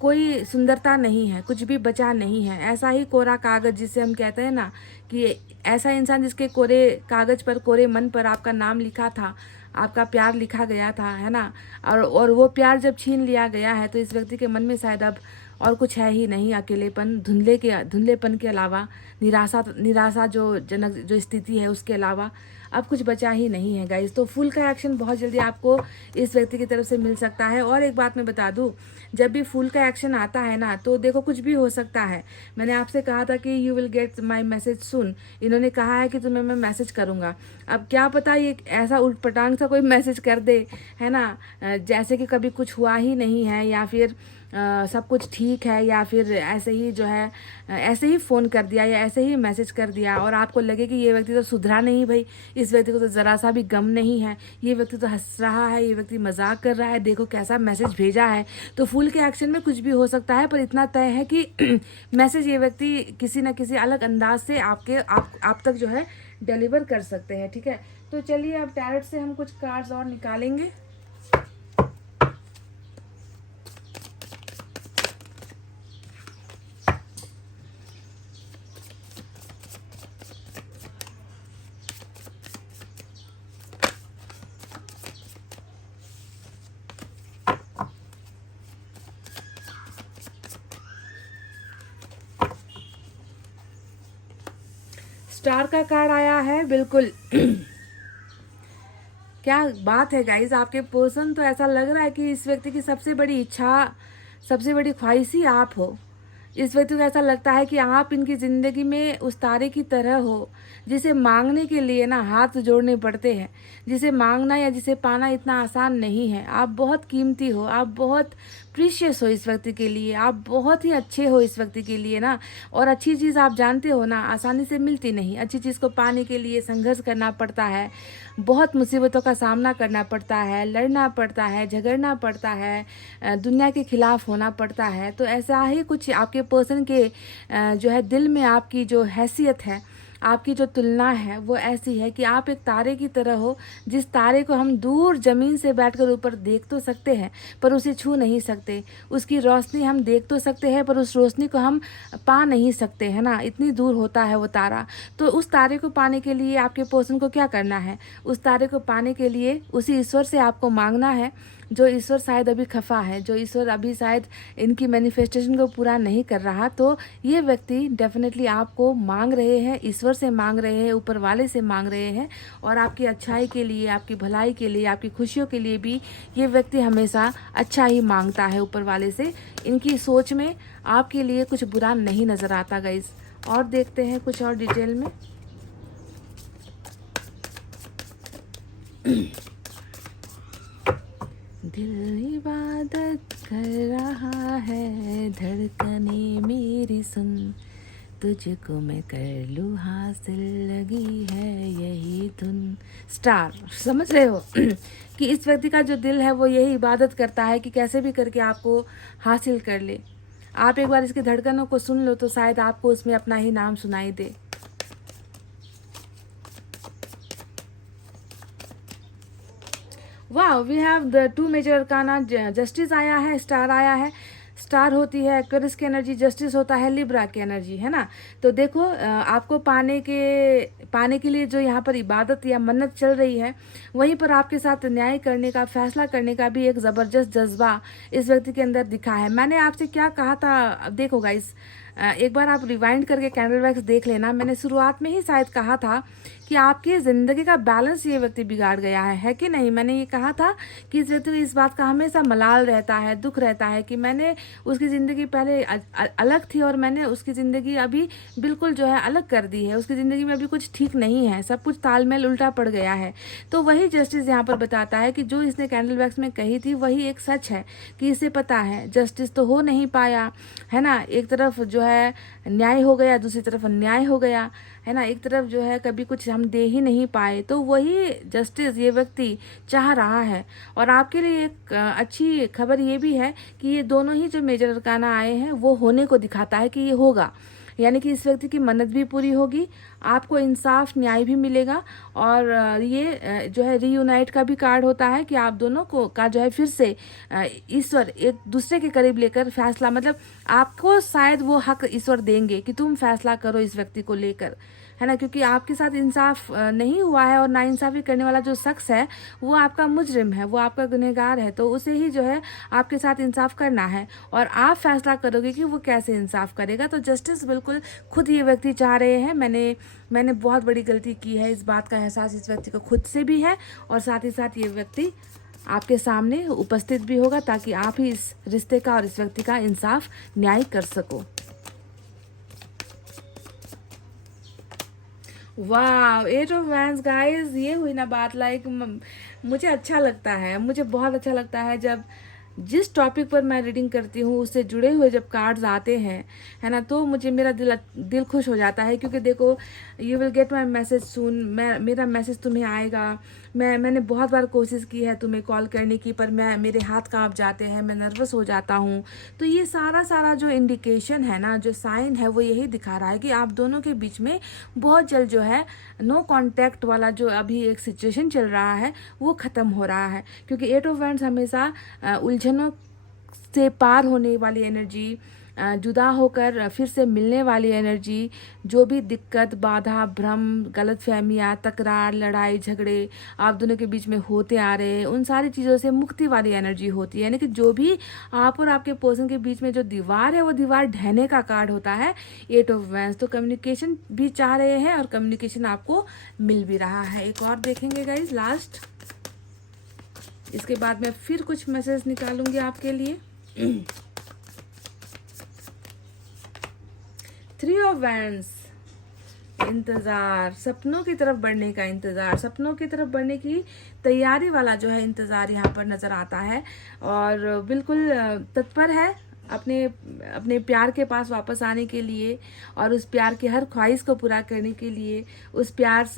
कोई सुंदरता नहीं है, कुछ भी बचा नहीं है। ऐसा ही कोरा कागज़ जिसे हम कहते हैं ना, कि ऐसा इंसान जिसके कोरे कागज़ पर, कोरे मन पर आपका नाम लिखा था, आपका प्यार लिखा गया था, है ना, और वो प्यार जब छीन लिया गया है तो इस व्यक्ति के मन में शायद अब और कुछ है ही नहीं, अकेलेपन, धुंधलेपन के अलावा, निराशा जो जनक जो स्थिति है उसके अलावा अब कुछ बचा ही नहीं है गाइस। तो फूल का एक्शन बहुत जल्दी आपको इस व्यक्ति की तरफ से मिल सकता है। और एक बात मैं बता दूं, जब भी फूल का एक्शन आता है ना, तो देखो कुछ भी हो सकता है। मैंने आपसे कहा था कि you will get my message soon, इन्होंने कहा है कि तुम्हें मैं मैसेज करूंगा। अब क्या पता ये ऐसा उटपटांग सा कोई मैसेज कर दे, है ना, जैसे कि कभी कुछ हुआ ही नहीं है, या फिर सब कुछ ठीक है, या फिर ऐसे ही जो है ऐसे ही फ़ोन कर दिया या ऐसे ही मैसेज कर दिया, और आपको लगे कि ये व्यक्ति तो सुधरा नहीं भाई, इस व्यक्ति को तो ज़रा सा भी गम नहीं है, ये व्यक्ति तो हंस रहा है, ये व्यक्ति मजाक कर रहा है, देखो कैसा मैसेज भेजा है। तो फूल के एक्शन में कुछ भी हो सकता है, पर इतना तय है कि मैसेज ये व्यक्ति किसी न किसी अलग अंदाज से आप तक जो है डिलीवर कर सकते हैं। ठीक है, तो चलिए अब टैरेट से हम कुछ कार्ड्स और निकालेंगे। स्टार का कार्ड आया है, बिल्कुल। क्या बात है गाइज, आपके पर्सन तो ऐसा लग रहा है कि इस व्यक्ति की सबसे बड़ी इच्छा, सबसे बड़ी ख्वाहिश ही आप हो। इस व्यक्ति को ऐसा लगता है कि आप इनकी ज़िंदगी में उस तारे की तरह हो जिसे मांगने के लिए ना हाथ जोड़ने पड़ते हैं, जिसे मांगना या जिसे पाना इतना आसान नहीं है। आप बहुत कीमती हो, आप बहुत प्रीशियस हो इस व्यक्ति के लिए, आप बहुत ही अच्छे हो इस व्यक्ति के लिए ना। और अच्छी चीज़ आप जानते हो ना, आसानी से मिलती नहीं। अच्छी चीज़ को पाने के लिए संघर्ष करना पड़ता है, बहुत मुसीबतों का सामना करना पड़ता है, लड़ना पड़ता है, झगड़ना पड़ता है, दुनिया के खिलाफ होना पड़ता है। तो ऐसा ही कुछ आपके पर्सन के जो है दिल में आपकी जो हैसियत है, आपकी जो तुलना है वो ऐसी है कि आप एक तारे की तरह हो, जिस तारे को हम दूर ज़मीन से बैठकर ऊपर देख तो सकते हैं पर उसे छू नहीं सकते। उसकी रोशनी हम देख तो सकते हैं पर उस रोशनी को हम पा नहीं सकते, है ना, इतनी दूर होता है वो तारा। तो उस तारे को पाने के लिए आपके पर्सन को क्या करना है? उस तारे को पाने के लिए उसी ईश्वर से आपको मांगना है, जो ईश्वर शायद अभी खफा है, जो ईश्वर अभी शायद इनकी मैनिफेस्टेशन को पूरा नहीं कर रहा। तो ये व्यक्ति डेफिनेटली आपको मांग रहे हैं, ईश्वर से मांग रहे हैं, ऊपर वाले से मांग रहे हैं, और आपकी अच्छाई के लिए, आपकी भलाई के लिए, आपकी खुशियों के लिए भी ये व्यक्ति हमेशा अच्छा ही मांगता है ऊपर वाले से। इनकी सोच में आपके लिए कुछ बुरा नहीं नज़र आता गाइस। और देखते हैं कुछ और डिटेल में। दिल इबादत कर रहा है, धड़कने मेरी सुन, तुझको मैं कर लूँ हासिल, लगी है यही धुन। स्टार, समझ रहे हो कि इस व्यक्ति का जो दिल है वो यही इबादत करता है कि कैसे भी करके आपको हासिल कर ले। आप एक बार इसकी धड़कनों को सुन लो तो शायद आपको उसमें अपना ही नाम सुनाई दे। वाह, we have the 2 major arcana. Justice आया है, स्टार आया है। स्टार होती है एक्वेरियस की एनर्जी, जस्टिस होता है लिब्रा की एनर्जी, है ना। तो देखो आपको पाने के लिए जो यहाँ पर इबादत या मन्नत चल रही है, वहीं पर आपके साथ न्याय करने का, फैसला करने का भी एक ज़बरदस्त जज्बा इस व्यक्ति के अंदर दिखा है। मैंने आपसे क्या कहा था, अब देखो गाइस, एक बार आप रिवाइंड करके कैंडल वैक्स देख लेना। मैंने शुरुआत में ही शायद कहा था कि आपकी ज़िंदगी का बैलेंस ये व्यक्ति बिगाड़ गया है कि नहीं। मैंने ये कहा था कि इस व्यक्ति को इस बात का हमेशा मलाल रहता है, दुख रहता है कि मैंने उसकी ज़िंदगी पहले अलग थी और मैंने उसकी ज़िंदगी अभी बिल्कुल जो है अलग कर दी है। उसकी ज़िंदगी में अभी कुछ ठीक नहीं है, सब कुछ तालमेल उल्टा पड़ गया है। तो वही जस्टिस यहाँ पर बताता है कि जो इसने कैंडल वैक्स में कही थी वही एक सच है कि इसे पता है जस्टिस तो हो नहीं पाया, है ना। एक तरफ जो है न्याय हो गया, दूसरी तरफ अन्याय हो गया, है ना। एक तरफ जो है कभी कुछ हम दे ही नहीं पाए। तो वही जस्टिस ये व्यक्ति चाह रहा है। और आपके लिए एक अच्छी खबर ये भी है कि ये दोनों ही जो मेजर अरकाना आए हैं वो होने को दिखाता है कि ये होगा। यानी कि इस व्यक्ति की मन्नत भी पूरी होगी, आपको इंसाफ न्याय भी मिलेगा। और ये जो है रीयूनाइट का भी कार्ड होता है कि आप दोनों को का जो है फिर से ईश्वर एक दूसरे के करीब लेकर फैसला, मतलब आपको शायद वो हक ईश्वर देंगे कि तुम फैसला करो इस व्यक्ति को लेकर, है ना, क्योंकि आपके साथ इंसाफ नहीं हुआ है और नाइंसाफी करने वाला जो शख्स है वो आपका मुजरिम है, वो आपका गुनहगार है, तो उसे ही जो है आपके साथ इंसाफ करना है और आप फैसला करोगे कि वो कैसे इंसाफ करेगा। तो जस्टिस बिल्कुल खुद ये व्यक्ति चाह रहे हैं। मैंने बहुत बड़ी गलती की है, इस बात का एहसास इस व्यक्ति को खुद से भी है और साथ ही साथ ये व्यक्ति आपके सामने उपस्थित भी होगा ताकि आप ही इस रिश्ते का और इस व्यक्ति का इंसाफ न्याय कर सको। वाह, 8 ऑफ वैंड्स गाइस, ये हुई ना बात। लाइक मुझे अच्छा लगता है, मुझे बहुत अच्छा लगता है जब जिस टॉपिक पर मैं रीडिंग करती हूँ उससे जुड़े हुए जब कार्ड्स आते हैं, है ना, तो मुझे मेरा दिल खुश हो जाता है। क्योंकि देखो, you will get my message soon, मेरा मैसेज तुम्हें आएगा। मैंने बहुत बार कोशिश की है तुम्हें कॉल करने की, पर मेरे हाथ कांप जाते हैं, मैं नर्वस हो जाता हूँ। तो ये सारा जो इंडिकेशन है ना, जो साइन है, वो यही दिखा रहा है कि आप दोनों के बीच में बहुत जल्द जो है नो कांटेक्ट वाला जो अभी एक सिचुएशन चल रहा है वो ख़त्म हो रहा है। क्योंकि 8 ऑफ वैंड्स हमेशा उलझनों से पार होने वाली एनर्जी, जुदा होकर फिर से मिलने वाली एनर्जी, जो भी दिक्कत, बाधा, भ्रम, गलतफहमियाँ, तकरार, लड़ाई झगड़े आप दोनों के बीच में होते आ रहे हैं, उन सारी चीज़ों से मुक्ति वाली एनर्जी होती है। यानी कि जो भी आप और आपके पर्सन के बीच में जो दीवार है वो दीवार ढहने का कार्ड होता है 8 ऑफ वैंड्स। तो कम्युनिकेशन भी चाह रहे हैं और कम्युनिकेशन आपको मिल भी रहा है। एक और देखेंगे गाइज, लास्ट, इसके बाद मैं फिर कुछ मैसेज निकालूंगी आपके लिए। 3 ऑफ वैंड्स, इंतज़ार, सपनों की तरफ बढ़ने का इंतज़ार, सपनों की तरफ बढ़ने की तैयारी वाला जो है इंतज़ार यहाँ पर नज़र आता है और बिल्कुल तत्पर है अपने प्यार के पास वापस आने के लिए और उस प्यार की हर ख्वाहिश को पूरा करने के लिए, उस प्यार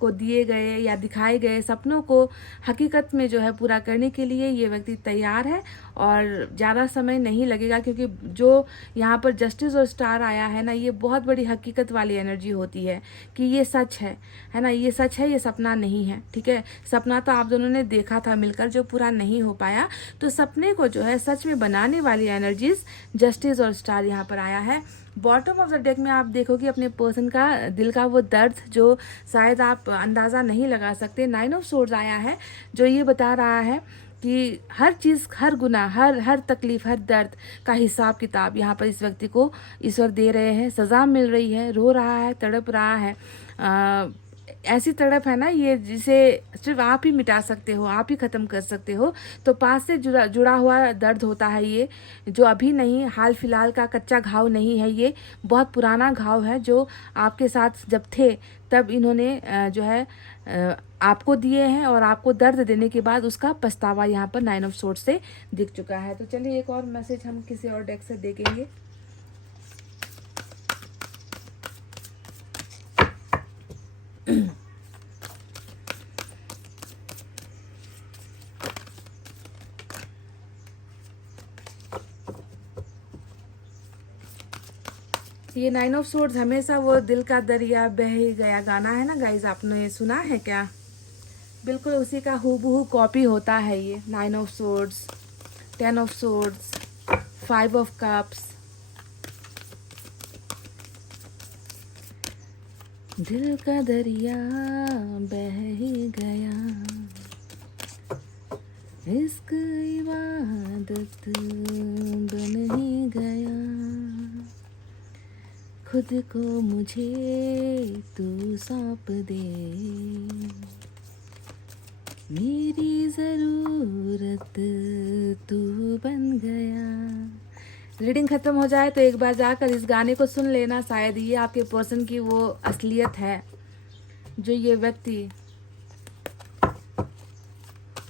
को दिए गए या दिखाए गए सपनों को हकीकत में जो है पूरा करने के लिए ये व्यक्ति तैयार है और ज़्यादा समय नहीं लगेगा। क्योंकि जो यहाँ पर जस्टिस और स्टार आया है ना, ये बहुत बड़ी हकीकत वाली एनर्जी होती है कि ये सच है ना, ये सच है, ये सपना नहीं है। ठीक है, सपना तो आप दोनों ने देखा था मिलकर, जो पूरा नहीं हो पाया, तो सपने को जो है सच में बनाने वाली एनर्जीज जस्टिस और स्टार यहाँ पर आया है। बॉटम ऑफ द डेक में आप देखोगे अपने पर्सन का दिल का वो दर्द जो शायद आप अंदाज़ा नहीं लगा सकते। 9 ऑफ सोर्ड्स आया है जो ये बता रहा है कि हर चीज़, हर गुनाह, हर तकलीफ, हर दर्द का हिसाब किताब यहाँ पर इस व्यक्ति को ईश्वर दे रहे हैं। सज़ा मिल रही है, रो रहा है, तड़प रहा है। ऐसी तड़प है ना ये जिसे सिर्फ आप ही मिटा सकते हो, आप ही ख़त्म कर सकते हो। तो पास से जुड़ा हुआ दर्द होता है ये, जो अभी नहीं, हाल फिलहाल का कच्चा घाव नहीं है, ये बहुत पुराना घाव है जो आपके साथ जब थे तब इन्होंने जो है आपको दिए हैं और आपको दर्द देने के बाद उसका पछतावा यहाँ पर 9 ऑफ सोर्ड्स से दिख चुका है। तो चलिए एक और मैसेज हम किसी और डेक से देखेंगे। ये 9 ऑफ सोर्ड्स हमेशा वो दिल का दरिया बह ही गया गाना है ना गाइज, आपने सुना है क्या? बिल्कुल उसी का हूबहू कॉपी होता है ये 9 of swords, 10 of swords, 5 of cups. दिल का दरिया बह ही गया, इश्क इबादत बन ही गया, खुद को मुझे तू सौंप दे, मेरी ज़रूरत तू बन गया। रीडिंग ख़त्म हो जाए तो एक बार जाकर इस गाने को सुन लेना, शायद ये आपके पर्सन की वो असलियत है जो ये व्यक्ति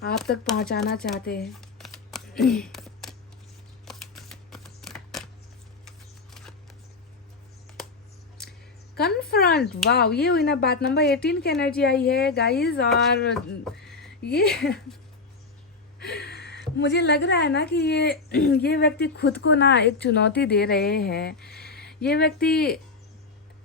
आप तक पहुंचाना चाहते हैं। कन्फ्रंट, वाव, ये हुई ना बात। नंबर 18 की एनर्जी आई है गाइज और ये मुझे लग रहा है ना कि ये व्यक्ति खुद को ना एक चुनौती दे रहे हैं। ये व्यक्ति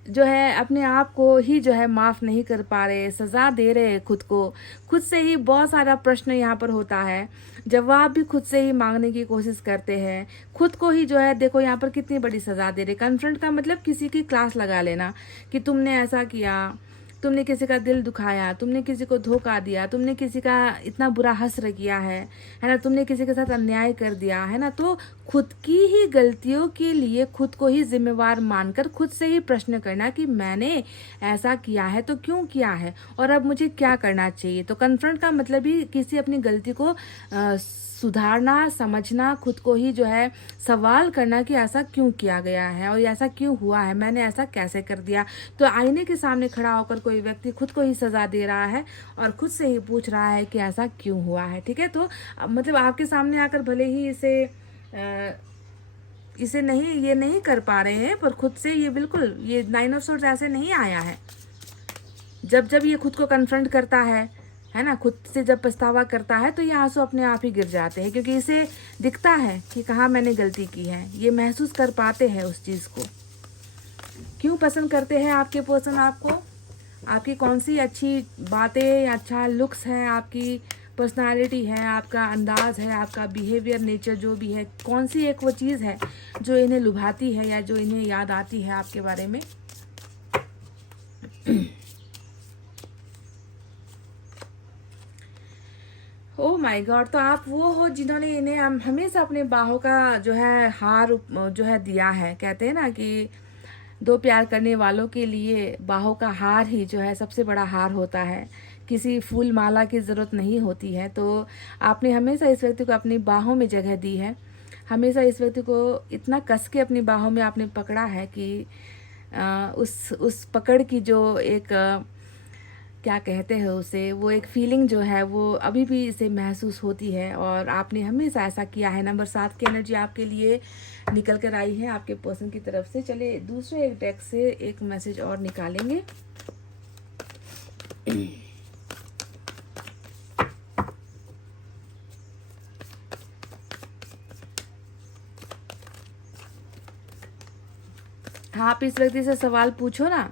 जो है अपने आप को ही जो है माफ़ नहीं कर पा रहे, सज़ा दे रहे हैं खुद को। खुद से ही बहुत सारा प्रश्न यहाँ पर होता है, जवाब भी खुद से ही मांगने की कोशिश करते हैं। खुद को ही जो है देखो यहाँ पर कितनी बड़ी सज़ा दे रहे। कन्फ्रंट का मतलब किसी की क्लास लगा लेना कि तुमने ऐसा किया, तुमने किसी का दिल दुखाया, तुमने किसी को धोखा दिया, तुमने किसी का इतना बुरा हश्र किया है ना, तुमने किसी के साथ अन्याय कर दिया है ना। तो खुद की ही गलतियों के लिए खुद को ही जिम्मेवार मानकर खुद से ही प्रश्न करना कि मैंने ऐसा किया है तो क्यों किया है और अब मुझे क्या करना चाहिए। तो कन्फ्रंट का मतलब ही किसी अपनी गलती को सुधारना, समझना, खुद को ही जो है सवाल करना कि ऐसा क्यों किया गया है और ऐसा क्यों हुआ है, मैंने ऐसा कैसे कर दिया। तो आईने के सामने खड़ा होकर कोई व्यक्ति खुद को ही सजा दे रहा है और खुद से ही पूछ रहा है कि ऐसा क्यों हुआ है। ठीक है, तो मतलब आपके सामने आकर भले ही इसे नहीं, ये नहीं कर पा रहे हैं, पर खुद से ये बिल्कुल, ये 9 ऑफ सोर्ड्स ऐसे नहीं आया है। जब जब ये खुद को कन्फ्रंट करता है ना, खुद से जब पछतावा करता है तो ये आंसू अपने आप ही गिर जाते हैं, क्योंकि इसे दिखता है कि कहाँ मैंने गलती की है। ये महसूस कर पाते हैं उस चीज़ को। क्यों पसंद करते हैं आपके पर्सन आपको? आपकी कौन सी अच्छी बातें, अच्छा लुक्स है, आपकी पर्सनालिटी है, आपका अंदाज है, आपका बिहेवियर, नेचर जो भी है, कौन सी एक वो चीज़ है जो इन्हें लुभाती है या जो इन्हें याद आती है आपके बारे में? ओह माय गॉड, तो आप वो हो जिन्होंने इन्हें हमेशा अपने बाहों का जो है हार जो है दिया है। कहते हैं ना कि दो प्यार करने वालों के लिए बाहों का हार ही जो है सबसे बड़ा हार होता है, किसी फूल माला की ज़रूरत नहीं होती है। तो आपने हमेशा इस व्यक्ति को अपनी बाहों में जगह दी है, हमेशा इस व्यक्ति को इतना कस के अपनी बाहों में आपने पकड़ा है कि उस पकड़ की जो एक क्या कहते हैं उसे, वो एक फीलिंग जो है वो अभी भी इसे महसूस होती है और आपने हमेशा ऐसा किया है। नंबर 7 की एनर्जी आपके लिए निकल कर आई है आपके पर्सन की तरफ से। चलिए दूसरे एक डेक से एक मैसेज और निकालेंगे। हाँ, आप इस व्यक्ति से सवाल पूछो ना,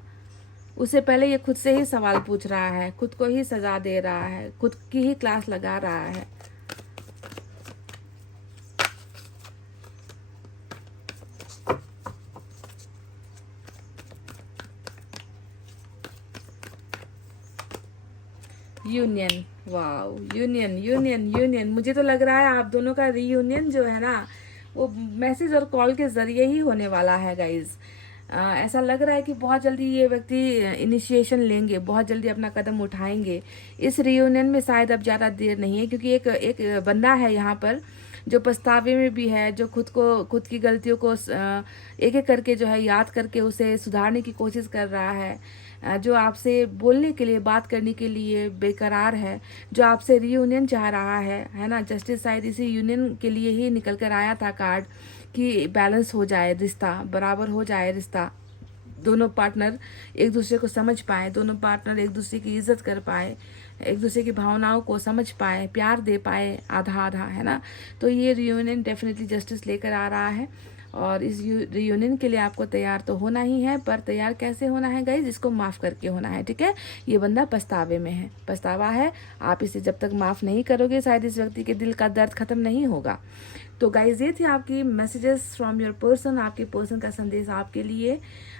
उससे पहले ये खुद से ही सवाल पूछ रहा है, खुद को ही सजा दे रहा है, खुद की ही क्लास लगा रहा है। Union, wow, union union union. मुझे तो लग रहा है आप दोनों का रीयूनियन जो है ना वो मैसेज और कॉल के जरिए ही होने वाला है गाइज। ऐसा लग रहा है कि बहुत जल्दी ये व्यक्ति इनिशिएशन लेंगे, बहुत जल्दी अपना कदम उठाएंगे इस रियूनियन में। शायद अब ज़्यादा देर नहीं है, क्योंकि एक बंदा है यहाँ पर जो पछतावे में भी है, जो खुद की गलतियों को एक एक करके जो है याद करके उसे सुधारने की कोशिश कर रहा है, जो आपसे बोलने के लिए, बात करने के लिए बेकरार है, जो आपसे रीयूनियन चाह रहा है ना। जस्टिस शायद इसी यूनियन के लिए ही निकल कर आया था कार्ड कि बैलेंस हो जाए रिश्ता, बराबर हो जाए रिश्ता, दोनों पार्टनर एक दूसरे को समझ पाए, दोनों पार्टनर एक दूसरे की इज्जत कर पाए, एक दूसरे की भावनाओं को समझ पाए, प्यार दे पाए आधा आधा, है ना। तो ये रियूनियन डेफिनेटली जस्टिस लेकर आ रहा है और इस रियूनियन के लिए आपको तैयार तो होना ही है, पर तैयार कैसे होना है गाइज, इसको माफ़ करके होना है। ठीक है, ये बंदा पछतावे में है, पछतावा है, आप इसे जब तक माफ़ नहीं करोगे शायद इस व्यक्ति के दिल का दर्द खत्म नहीं होगा। तो गाइज ये थी आपकी मैसेजेस फ्रॉम योर पर्सन, आपके पर्सन का संदेश आपके लिए।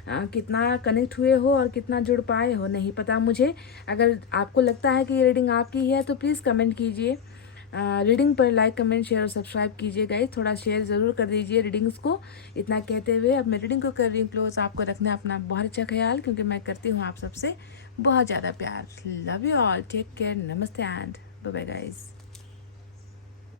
कितना कनेक्ट हुए हो और कितना जुड़ पाए हो नहीं पता मुझे। अगर आपको लगता है कि ये रीडिंग आपकी है तो प्लीज़ कमेंट कीजिए। रीडिंग पर लाइक, कमेंट, शेयर और सब्सक्राइब कीजिए गाइज, थोड़ा शेयर ज़रूर कर दीजिए रीडिंग्स को। इतना कहते हुए अब मैं रीडिंग को कर रही हूँ क्लोज। आपको रखना है अपना बहुत अच्छा ख्याल, क्योंकि मैं करती हूँ आप सबसे बहुत ज़्यादा प्यार। Love you all, take care, नमस्ते एंड बाय बाय गाइज।